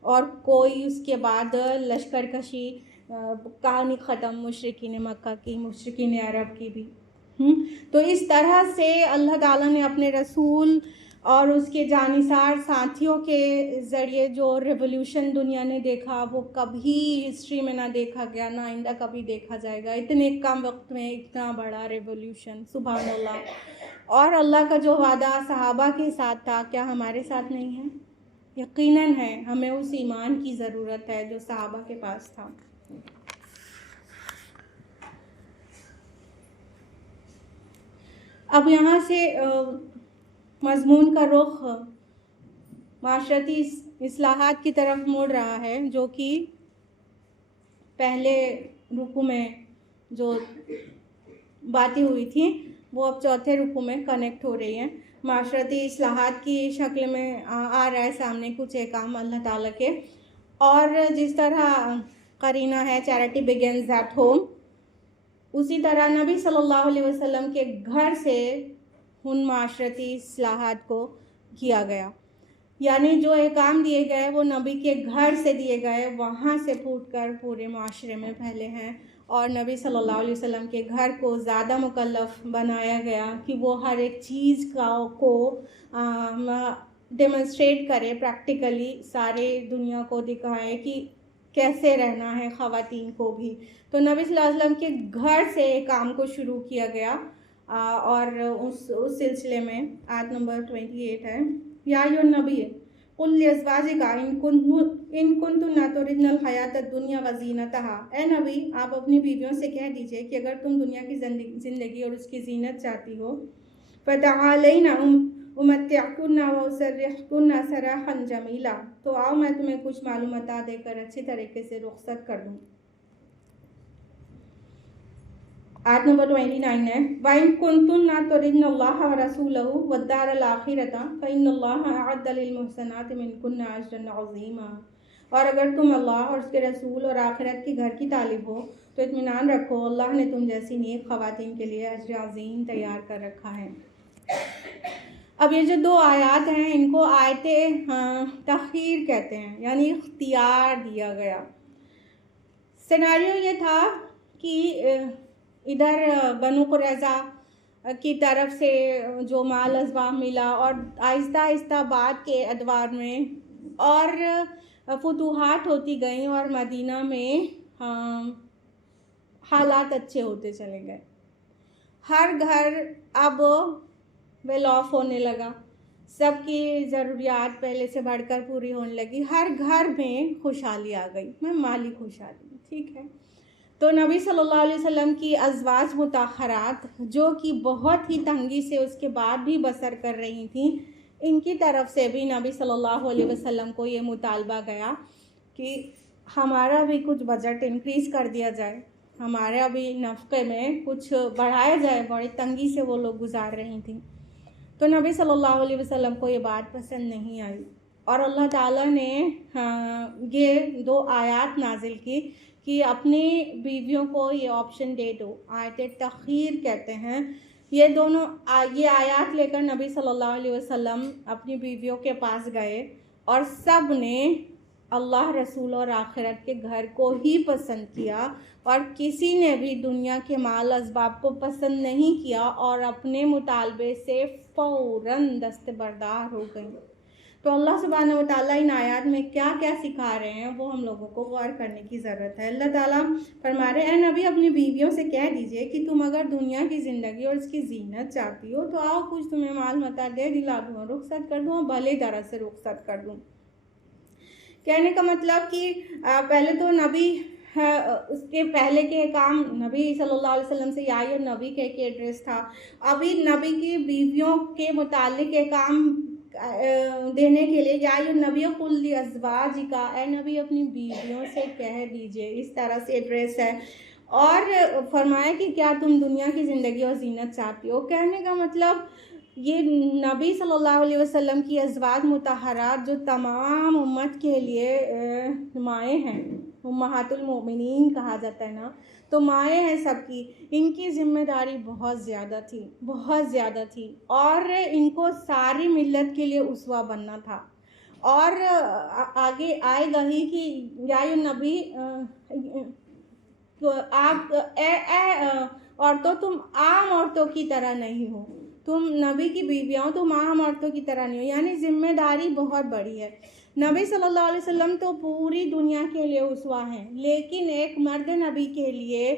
और कोई उसके बाद लश्कर कशी कहानी ख़त्म मुशरिकीन मक्का की, मुशरिकीन अरब की भी। तो इस तरह से अल्लाह ताला ने अपने रसूल और उसके जानिसार साथियों के ज़रिए जो रेवोल्यूशन दुनिया ने देखा वो कभी हिस्ट्री में ना देखा गया, ना आइंदा कभी देखा जाएगा। इतने कम वक्त में इतना बड़ा रेवोल्यूशन, सुभान अल्लाह। और अल्लाह का जो वादा सहाबा के साथ था, क्या हमारे साथ नहीं है? यकीनन है। हमें उस ईमान की ज़रूरत है जो सहाबा के पास था। अब यहाँ से मज़मून का रुख माशरती इस्लाहात की तरफ मुड़ रहा है, जो कि पहले रुकू में जो बातें हुई थी वो अब चौथे रुकू में कनेक्ट हो रही हैं। माशरती इस्लाहात की शक्ल में आ रहा है सामने कुछ एक काम अल्लाह ताला के। और जिस तरह करीना है चैरिटी बिगिंस एट होम, उसी तरह नबी सल्लल्लाहु अलैहि वसल्लम के घर से उन माशरती इस्लाहात को किया गया। यानी जो एहकाम दिए गए वो नबी के घर से दिए गए, वहाँ से फूटकर पूरे माशरे में फैले हैं। और नबी सल्लल्लाहु अलैहि वसल्लम के घर को ज़्यादा मुकल्लफ़ बनाया गया कि वो हर एक चीज़ को डेमोन्स्ट्रेट करे, प्रैक्टिकली सारे दुनिया को दिखाए कि कैसे रहना है ख़वातीन को भी। तो नबी सल्लल्लाहु अलैहि वसल्लम के घर से काम को शुरू किया गया। और उस सिलसिले में आयत नंबर 28 है, या अय्युहन नबी कुल लिअज़वाजिका इन कुन्तुन्ना तुरिदनल हयातद दुनिया व ज़ीनतहा। ए नबी, आप अपनी बीवियों से कह दीजिए कि अगर तुम दुनिया की ज़िंदगी और उसकी ज़ीनत चाहती हो, फ़तआलैना उमत्तिअकुन्ना व उसर्रिहकुन्ना सराहन जमीला, तो आओ मैं तुम्हें कुछ मालूमात देकर अच्छी तरीके से रुखसत कर दूँ। आयत नंबर 29 है, वाइन कुन्तुन्ना तुरिदनल्लाह व रसूलहु वद्दारल आखिरता फ़इन्नल्लाह अअद्द लिल मुहसनाति मिनकुन्ना अजरन अज़ीमा। और अगर तुम अल्लाह और उसके रसूल और आखिरत की घर की तालिब हो तो इत्मीनान रखो, अल्लाह ने तुम जैसी नेक ख़वातीन के लिए अजर अज़ीम तैयार कर रखा है। अब ये जो 2 आयत हैं इनको आयते तख़यीर कहते हैं, यानी इख्तियार दिया गया। सिनेरियो ये था कि इधर बनु कुरैज़ा की तरफ से जो माल अज़बाब मिला और आहिस्ता आहिस्ता बाद के अदवार में और फुतूहात होती गई और मदीना में हालात अच्छे होते चले गए। हर घर अब वेल ऑफ होने लगा, सबकी ज़रूरियात पहले से बढ़कर पूरी होने लगी, हर घर में खुशहाली आ गई, माली खुशहाली, ठीक है। तो नबी सल्लल्लाहु अलैहि वसल्लम की अज़वाज मुताहरात जो कि बहुत ही तंगी से उसके बाद भी बसर कर रही थी, इनकी तरफ से भी नबी सल्लल्लाहु अलैहि वसल्लम को ये मुतालबा गया कि हमारा भी कुछ बजट इंक्रीज़ कर दिया जाए, हमारे भी नफ़क़े में कुछ बढ़ाया जाए, बड़ी तंगी से वो लोग गुजार रही थी। तो नबी सल्लल्लाहु अलैहि वसल्लम को ये बात पसंद नहीं आई और अल्लाह ताला ने ये 2 आयत नाजिल की कि अपनी बीवियों को ये ऑप्शन दे दो, आयत तख़यीर कहते हैं। ये दोनों ये आयत लेकर नबी सल्लल्लाहु अलैहि वसल्लम अपनी बीवियों के पास गए और सब ने अल्लाह रसूल और आखिरत के घर को ही पसंद किया और किसी ने भी दुनिया के माल असबाब को पसंद नहीं किया और अपने मुतालबे से फ़ौरन दस्तबरदार हो गई। तो अल्लाह सुब्हानहू व तआला इन आयत में क्या क्या सिखा रहे हैं वो हम लोगों को गौर करने की ज़रूरत है। अल्लाह ताला फरमा रहे हैं, नबी अपनी बीवियों से कह दीजिए कि तुम अगर दुनिया की ज़िंदगी और इसकी जीनत चाहती हो तो आओ कुछ तुम्हें माल मता दे दिला दूँ, रुखसत कर दूँ, भले तरह से रुखसत कर दूँ। कहने का मतलब कि पहले तो नबी उसके पहले के काम नबी सल्लल्लाहु अलैहि वसल्लम से या नबी के एड्रेस था। अभी नबी की बीवियों के मुतालिक के काम देने के लिए या नबी कुल अज़वाजिका, ए नबी अपनी बीवियों से कह दीजिए, इस तरह से एड्रेस है। और फरमाया कि क्या तुम दुनिया की ज़िंदगी और जीनत चाहती हो। कहने का मतलब ये नबी सल्लल्लाहु अलैहि वसल्लम की अज़वाज मुतहरात जो तमाम उम्मत के लिए माएँ हैं, उम्महातुल मोमिनीन कहा जाता है ना, तो माएँ हैं सबकी, इनकी ज़िम्मेदारी बहुत ज़्यादा थी, बहुत ज़्यादा थी और इनको सारी मिल्लत के लिए उसवा बनना था। और आगे आएगा ही कि या नबी आप औरतों तुम आम औरतों की तरह नहीं हो, तुम नबी की बीवियाँ, तुम आम औरतों की तरह नहीं हो, यानी ज़िम्मेदारी बहुत बड़ी है। नबी सल्लल्लाहु अलैहि वसल्लम तो पूरी दुनिया के लिए उसवा हैं, लेकिन एक मर्द नबी के लिए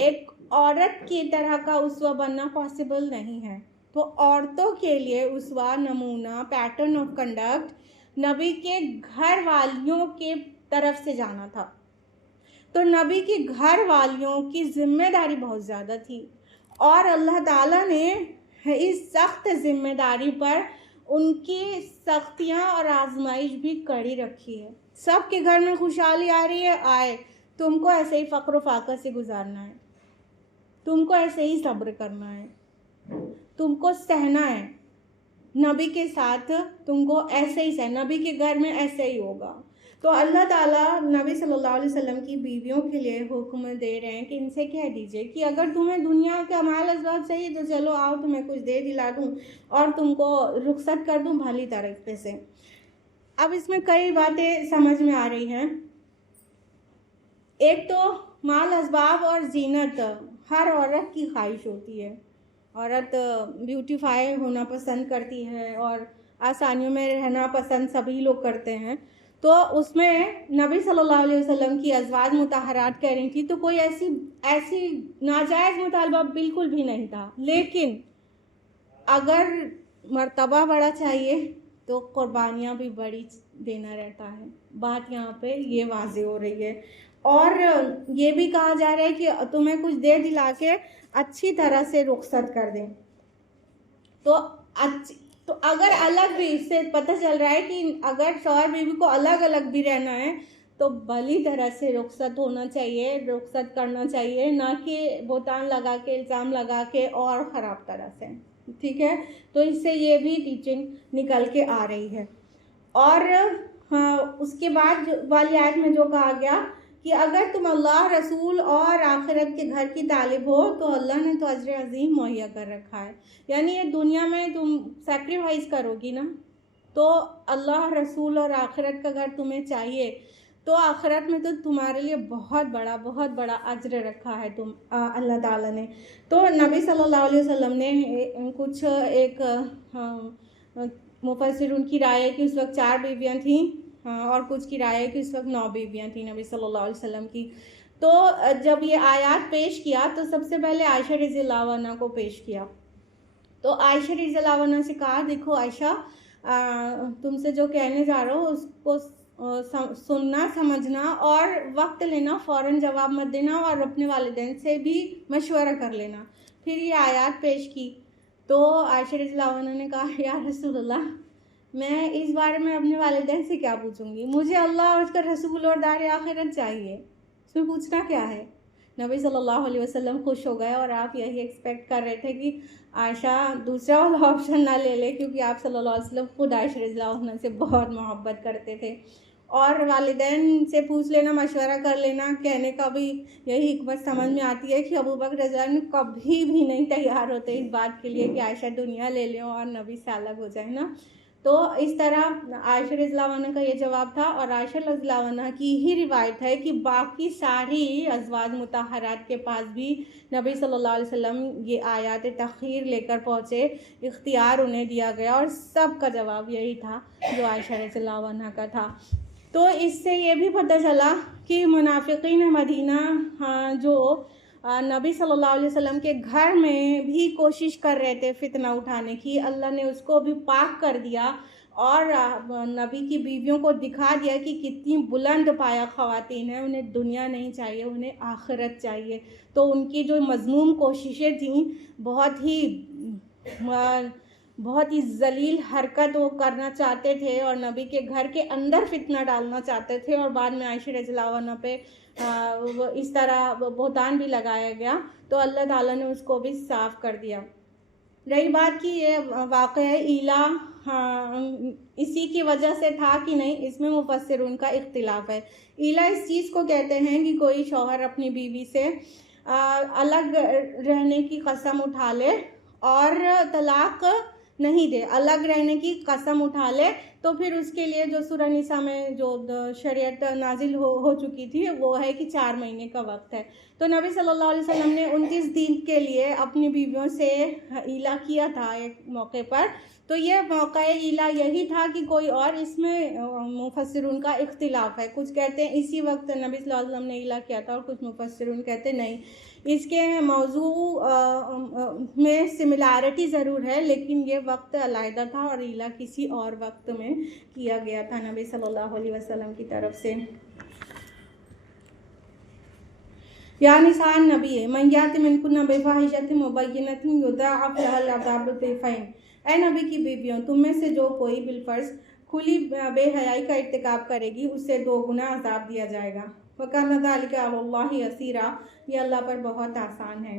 एक औरत की तरह का उसवा बनना पॉसिबल नहीं है। तो औरतों के लिए उसवा, नमूना, पैटर्न ऑफ कंडक्ट नबी के घर वालियों के तरफ से जाना था। तो नबी की घर वालियों की ज़िम्मेदारी बहुत ज़्यादा थी और अल्लाह ताला ने इस सख्त ज़िम्मेदारी पर उनकी सख्तियाँ और आजमाइश भी कड़ी रखी है। सबके घर में खुशहाली आ रही है, आए, तुमको ऐसे ही फ़क्र फाक़ा से गुजारना है, तुमको ऐसे ही सब्र करना है, तुमको सहना है, नबी के साथ तुमको ऐसे ही सहना, नबी के घर में ऐसे ही होगा। तो अल्लाह ताला नबी सल्लल्लाहु अलैहि वसल्लम की बीवियों के लिए हुक्म दे रहे हैं कि इनसे कह दीजिए कि अगर तुम्हें दुनिया का माल अज़वाज चाहिए तो चलो आओ, तुम्हें कुछ दे दिला दूँ और तुमको रुखसत कर दूँ भली तरीक़े से। अब इसमें कई बातें समझ में आ रही हैं। एक तो माल असबाब और जीनत हर औरत की ख्वाहिश होती है, औरत ब्यूटीफाई होना पसंद करती है और आसानियों में रहना पसंद सभी लोग करते हैं। तो उसमें नबी सल्लल्लाहु अलैहि वसल्लम की अज़वाज मुतहरात कह रही थी, तो कोई ऐसी नाजायज़ मुतालबा बिल्कुल भी नहीं था। लेकिन अगर मर्तबा बड़ा चाहिए तो कुर्बानियाँ भी बड़ी देना रहता है। बात यहाँ पे ये वाज़े हो रही है। और ये भी कहा जा रहा है कि तुम्हें कुछ दे दिला के अच्छी तरह से रुखसत कर दें। तो अगर अलग भी, इससे पता चल रहा है कि अगर शौहर बीवी को अलग अलग भी रहना है तो भली तरह से रुखसत होना चाहिए, रुखसत करना चाहिए, ना कि बोतान लगा के, इल्ज़ाम लगा के और ख़राब तरह से। ठीक है, तो इससे ये भी टीचिंग निकल के आ रही है। और हाँ, उसके बाद वाली आयत में जो कहा गया कि अगर तुम अल्लाह, रसूल और आखिरत के घर की तालिब हो तो अल्लाह ने तो अजर अजीम मुहैया कर रखा है। यानी ये दुनिया में तुम सेक्रीफाइस करोगी ना, तो अल्लाह, रसूल और आखिरत का घर तुम्हें चाहिए, तो आखिरत में तो तुम्हारे लिए बहुत बड़ा अजर रखा है अल्लाह ताला ने। तो नबी सल्लल्लाहु अलैहि वसल्लम ने कुछ एक मुफस्सिरून की राय है कि उस वक्त 4 बीवियाँ थीं, और कुछ की राय है कि उस वक्त 9 बीवियाँ थीं नबी सल्लल्लाहु अलैहि वसल्लम की। तो जब ये आयात पेश किया तो सबसे पहले आयशा रज़ियल्लाहु अन्हा को पेश किया। तो आयशा रज़ियल्लाहु अन्हा से कहा, देखो आयशा, तुमसे जो कहने जा रहा हूँ उसको सुनना, समझना और वक्त लेना, फ़ौरन जवाब मत देना और अपने वालिदैन से भी मशवरा कर लेना। फिर ये आयत पेश की तो आयशा रज़ियल्लाहु अन्हा ने कहा, या रसूलल्लाह, मैं इस बारे में अपने वालिदैन से क्या पूछूंगी, मुझे अल्लाह और उसका रसूल और दार आखिरत चाहिए, इसमें पूछना क्या है। नबी सल्लल्लाहु अलैहि वसल्लम खुश हो गए और आप यही एक्सपेक्ट कर रहे थे कि आयशा दूसरा वाला ऑप्शन ना ले ले, क्योंकि आप सल्लल्लाहु अलैहि वसल्लम खुद आयशा रज़ियल्लाहु अन्हा से बहुत मोहब्बत करते थे। और वालिदैन से पूछ लेना, मशवरा कर लेना, कहने का भी यही हिकमत समझ में आती है कि अबू बकर रज़ियल्लाहु अन्हु कभी भी नहीं तैयार होते इस बात के लिए कि आयशा दुनिया ले लें और नबी से अलग हो जाए ना। तो इस तरह आयशा रज़ियल्लाहु अन्हा का ये जवाब था। और आयशा रज़ियल्लाहु अन्हा की ही रिवायत है कि बाकी सारी अज़वाज मुतहरात के पास भी नबी सल्लल्लाहु अलैहि वसल्लम ये आयात तख़ीर लेकर पहुँचे, इख्तियार उन्हें दिया गया और सब का जवाब यही था जो आयशा रज़ियल्लाहु अन्हा का था। तो इससे ये भी पता चला कि मुनाफिकीन मदीना, जो नबी सल्लल्लाहु अलैहि वसल्लम के घर में भी कोशिश कर रहे थे फितना उठाने की, अल्लाह ने उसको भी पाक कर दिया और नबी की बीवियों को दिखा दिया कि कितनी बुलंद पाया ख़वातीन हैं, उन्हें दुनिया नहीं चाहिए, उन्हें आखिरत चाहिए। तो उनकी जो मज़मूम कोशिशें थीं, बहुत ही ज़लील हरकत वो करना चाहते थे और नबी के घर के अंदर फितना डालना चाहते थे, और बाद में आयशा रज़ियल्लाहु अन्हा पे इस तरह बहतान भी लगाया गया, तो अल्लाह ताला ने उसको भी साफ़ कर दिया। रही बात कि ये वाक़या ईला इसी की वजह से था कि नहीं, इसमें मुफस्सिरून का इख्तिलाफ है। ईला इस चीज़ को कहते हैं कि कोई शौहर अपनी बीवी से अलग रहने की कसम उठा ले और तलाक नहीं दे, अलग रहने की कसम उठा ले, तो फिर उसके लिए जो सूरह निसा में जो शरीयत नाजिल हो चुकी थी वो है कि 4 महीने का वक्त है। तो नबी सल्लल्लाहु अलैहि वसल्लम ने 29 दिन के लिए अपनी बीवियों से ईला किया था एक मौके पर। तो ये मौका ईला यही था कि कोई और, इसमें मुफस्सिरून का इख्तिलाफ है। कुछ कहते हैं इसी वक्त नबी सल्लल्लाहु अलैहि वसल्लम ने ईला किया था और कुछ मुफस्सिरून कहते नहीं, इसके मौजू में सिमिलैरिटी ज़रूर है, लेकिन ये वक्त अलहदा था और ईला किसी और वक्त में किया गया था नबी सल्लल्लाहु अलैहि वसल्लम की तरफ से। या निसान नबी है मैयात मिनकुन्ना बेफाहिशतिन मुबय्यिनतिन युदाअफ़ लहल अज़ाबु ज़िफ़ैन। ए नबी की बीवियों, तुम में से जो कोई बिलफर्ज खुली बेहयाई का इर्तिकाब करेगी उसे 2 गुना अज़ाब दिया जाएगा। वकाना ज़ालिका अलल्लाहि यसीरा, ये अल्लाह पर बहुत आसान है।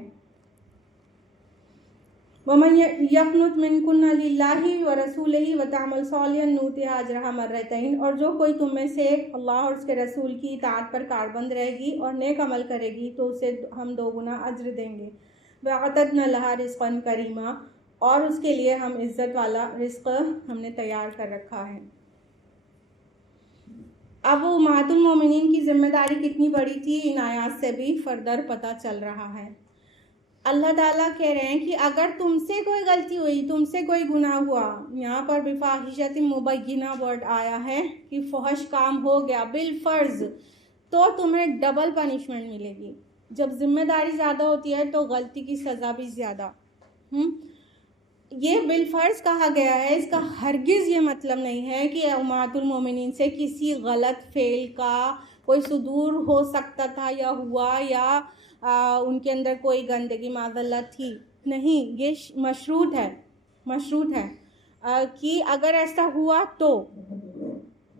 वमन यक़नुत मिनकुन्ना लिल्लाहि व रसूलिही व तअमल सालिहन नुतिहा अजरहा मर्रतैन। और जो कोई तुम में से अल्लाह और उसके रसूल की इताअत पर कारबंद रहेगी और नेक अमल करेगी तो उसे हम 2 गुना अज्र देंगे। वअतदना लहा रिज़्क़न करीमा, और उसके लिए हम इज़्ज़त वाला रिज़्क़ हमने तैयार कर रखा है। अब उम्महातुल मोमिनीन की जिम्मेदारी कितनी बड़ी थी, इन आयात से भी फर्दर पता चल रहा है। अल्लाह ताला कह रहे हैं कि अगर तुमसे कोई गलती हुई, तुमसे कोई गुनाह हुआ, यहाँ पर बिफाहिशतिन मुबय्यिना वर्ड आया है कि फहश काम हो गया बिल फर्ज, तो तुम्हें डबल पनिशमेंट मिलेगी। जब जिम्मेदारी ज़्यादा होती है तो गलती की सज़ा भी ज़्यादा। ये बिल फर्ज कहा गया है, इसका हरगिज़ ये मतलब नहीं है कि उम्मतुल मोमिनीन से किसी गलत फेल का कोई सुदूर हो सकता था या हुआ, या उनके अंदर कोई गंदगी माज़ल्लत थी, नहीं। ये मशरूत है कि अगर ऐसा हुआ तो,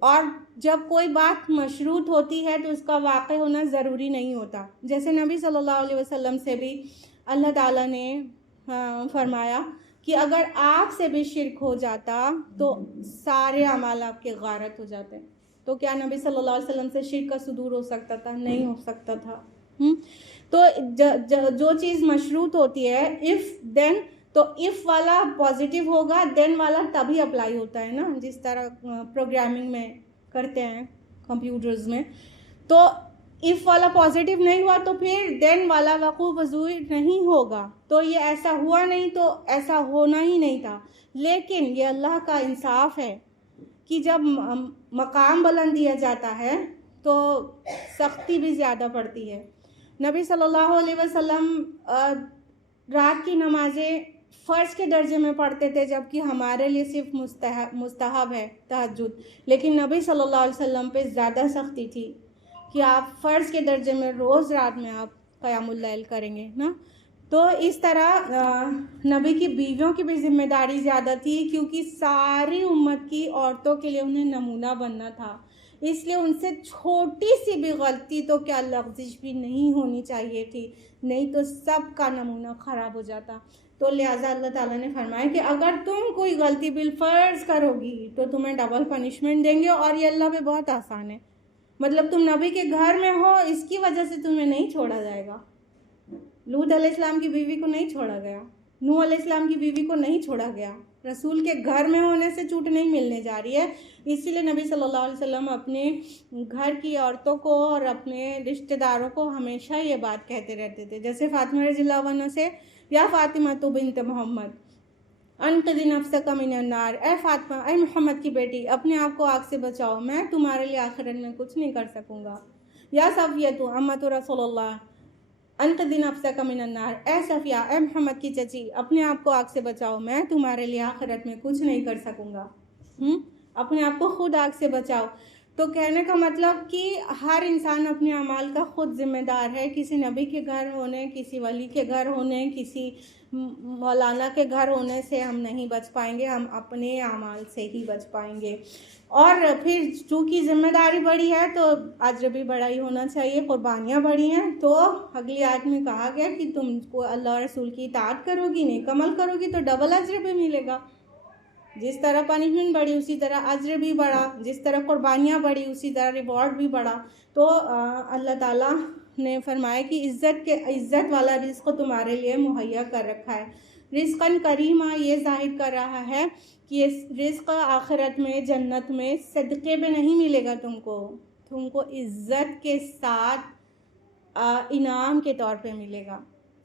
और जब कोई बात मशरूत होती है तो उसका वाक़ होना ज़रूरी नहीं होता। जैसे नबी सल्लल्लाहु अलैहि वसल्लम से भी अल्लाह ताला ने फरमाया कि अगर आपसे भी शिरक हो जाता तो सारे अमाल आपके गारत हो जाते। तो क्या नबी सल्लल्लाहु अलैहि वसल्लम से शिरक का सुदूर हो सकता था? नहीं हो सकता था। तो जो चीज़ मशरूत होती है इफ़ देन, तो इफ़ वाला पॉजिटिव होगा, देन वाला तभी अप्लाई होता है ना, जिस तरह प्रोग्रामिंग में करते हैं कंप्यूटर्स में। तो इफ़ वाला पॉजिटिव नहीं हुआ तो फिर देन वाला वक़ू वज़ूई नहीं होगा। तो ये ऐसा हुआ नहीं तो ऐसा होना ही नहीं था। लेकिन ये अल्लाह का इंसाफ है कि जब मकाम बुलंद दिया जाता है तो सख्ती भी ज़्यादा पड़ती है। नबी सल्लल्लाहु अलैहि वसल्लम रात की नमाज़ें फ़र्ज के दर्जे में पढ़ते थे, जबकि हमारे लिए सिर्फ मुस्तहब है तहज्जुद। लेकिन नबी सल्लल्लाहु अलैहि वसल्लम पे ज़्यादा सख्ती थी कि आप फ़र्ज के दर्जे में रोज़ रात में आप क़यामुल लैल करेंगे ना। तो इस तरह नबी की बीवियों की भी ज़िम्मेदारी ज़्यादा थी, क्योंकि सारी उम्मत की औरतों के लिए उन्हें नमूना बनना था। इसलिए उनसे छोटी सी भी गलती तो क्या लफ्ज़िश भी नहीं होनी चाहिए थी, नहीं तो सब का नमूना ख़राब हो जाता। तो लिहाजा अल्लाह ताला ने फरमाया कि अगर तुम कोई गलती बिलफर्ज करोगी तो तुम्हें डबल पनिशमेंट देंगे, और ये अल्लाह पे बहुत आसान है। मतलब तुम नबी के घर में हो, इसकी वजह से तुम्हें नहीं छोड़ा जाएगा। लूत अलैहिस्सलाम की बीवी को नहीं छोड़ा गया, नूह अलैहिस्सलाम की बीवी को नहीं छोड़ा गया। रसूल के घर में होने से छूट नहीं मिलने जा रही है। इसीलिए नबी सल्लल्लाहु अलैहि वसल्लम अपने घर की औरतों को और अपने रिश्तेदारों को हमेशा ये बात कहते रहते थे। जैसे फातिमा रज़ियल्लाहु अन्हा से, या फातिमा तो बिन्त मोहम्मद अनक़िज़ी नफ़्सका मिनन नार, ए फातिमा, ए मोहम्मद की बेटी, अपने आप को आग से बचाओ, मैं तुम्हारे लिए आखिरत में कुछ नहीं कर सकूँगा। या सफ़ियतु अम्मतु रसूलुल्लाह अनक़िज़ी नफ़्सका मिनन नार, ए सफ़िया, ए मोहम्मद की चची, अपने आप को आग से बचाओ, मैं तुम्हारे लिए आखिरत में कुछ नहीं कर सकूँगा। अपने आप को खुद आग से बचाओ। तो कहने का मतलब कि हर इंसान अपने अमाल का खुद ज़िम्मेदार है। किसी नबी के घर होने, किसी वली के घर होने, किसी मौलाना के घर होने से हम नहीं बच पाएंगे, हम अपने अमाल से ही बच पाएंगे। और फिर चूँकि ज़िम्मेदारी बड़ी है तो अज्र भी बड़ा ही होना चाहिए, कुर्बानियाँ बड़ी हैं। तो अगली आयत में कहा गया कि तुमको अल्लाह रसूल की इताअत करोगी, नेक अमल करोगी तो डबल अज्र भी मिलेगा। जिस तरह पनिशमेंट बढ़ी उसी तरह अज्र भी बढ़ा, जिस तरह कुर्बानियाँ बढ़ी उसी तरह रिवॉर्ड भी बढ़ा। तो अल्लाह ताला ने फरमाया कि इज़्ज़त वाला रिज़्क़ तुम्हारे लिए मुहैया कर रखा है। रिज़्क़न करीमा ये ज़ाहिर कर रहा है कि ये रिज़्क़ आखिरत में जन्नत में सदक़े में नहीं मिलेगा, तुमको इज़्ज़त के साथ इनाम के तौर पे मिलेगा।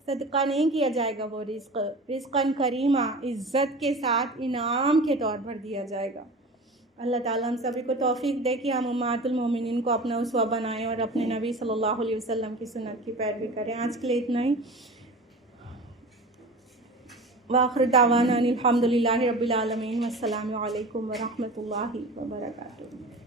सदका नहीं किया जाएगा, वो रिज़्क़न करीमा इज़्ज़त के साथ इनाम के तौर पर दिया जाएगा। अल्लाह ताला हम सभी को तौफीक दे कि हम उम्मतुल मोमिनीन को अपना उसवा बनाएं और अपने नबी सल्लल्लाहु अलैहि वसल्लम की सुन्नत की पैरवी करें। आज के लिए इतना ही। वाखिर दावाना अनिल हम्दुलिल्लाहि रब्बिल आलमीन। अस्सलामु अलैकुम व रहमतुल्लाहि व बरकातुहू।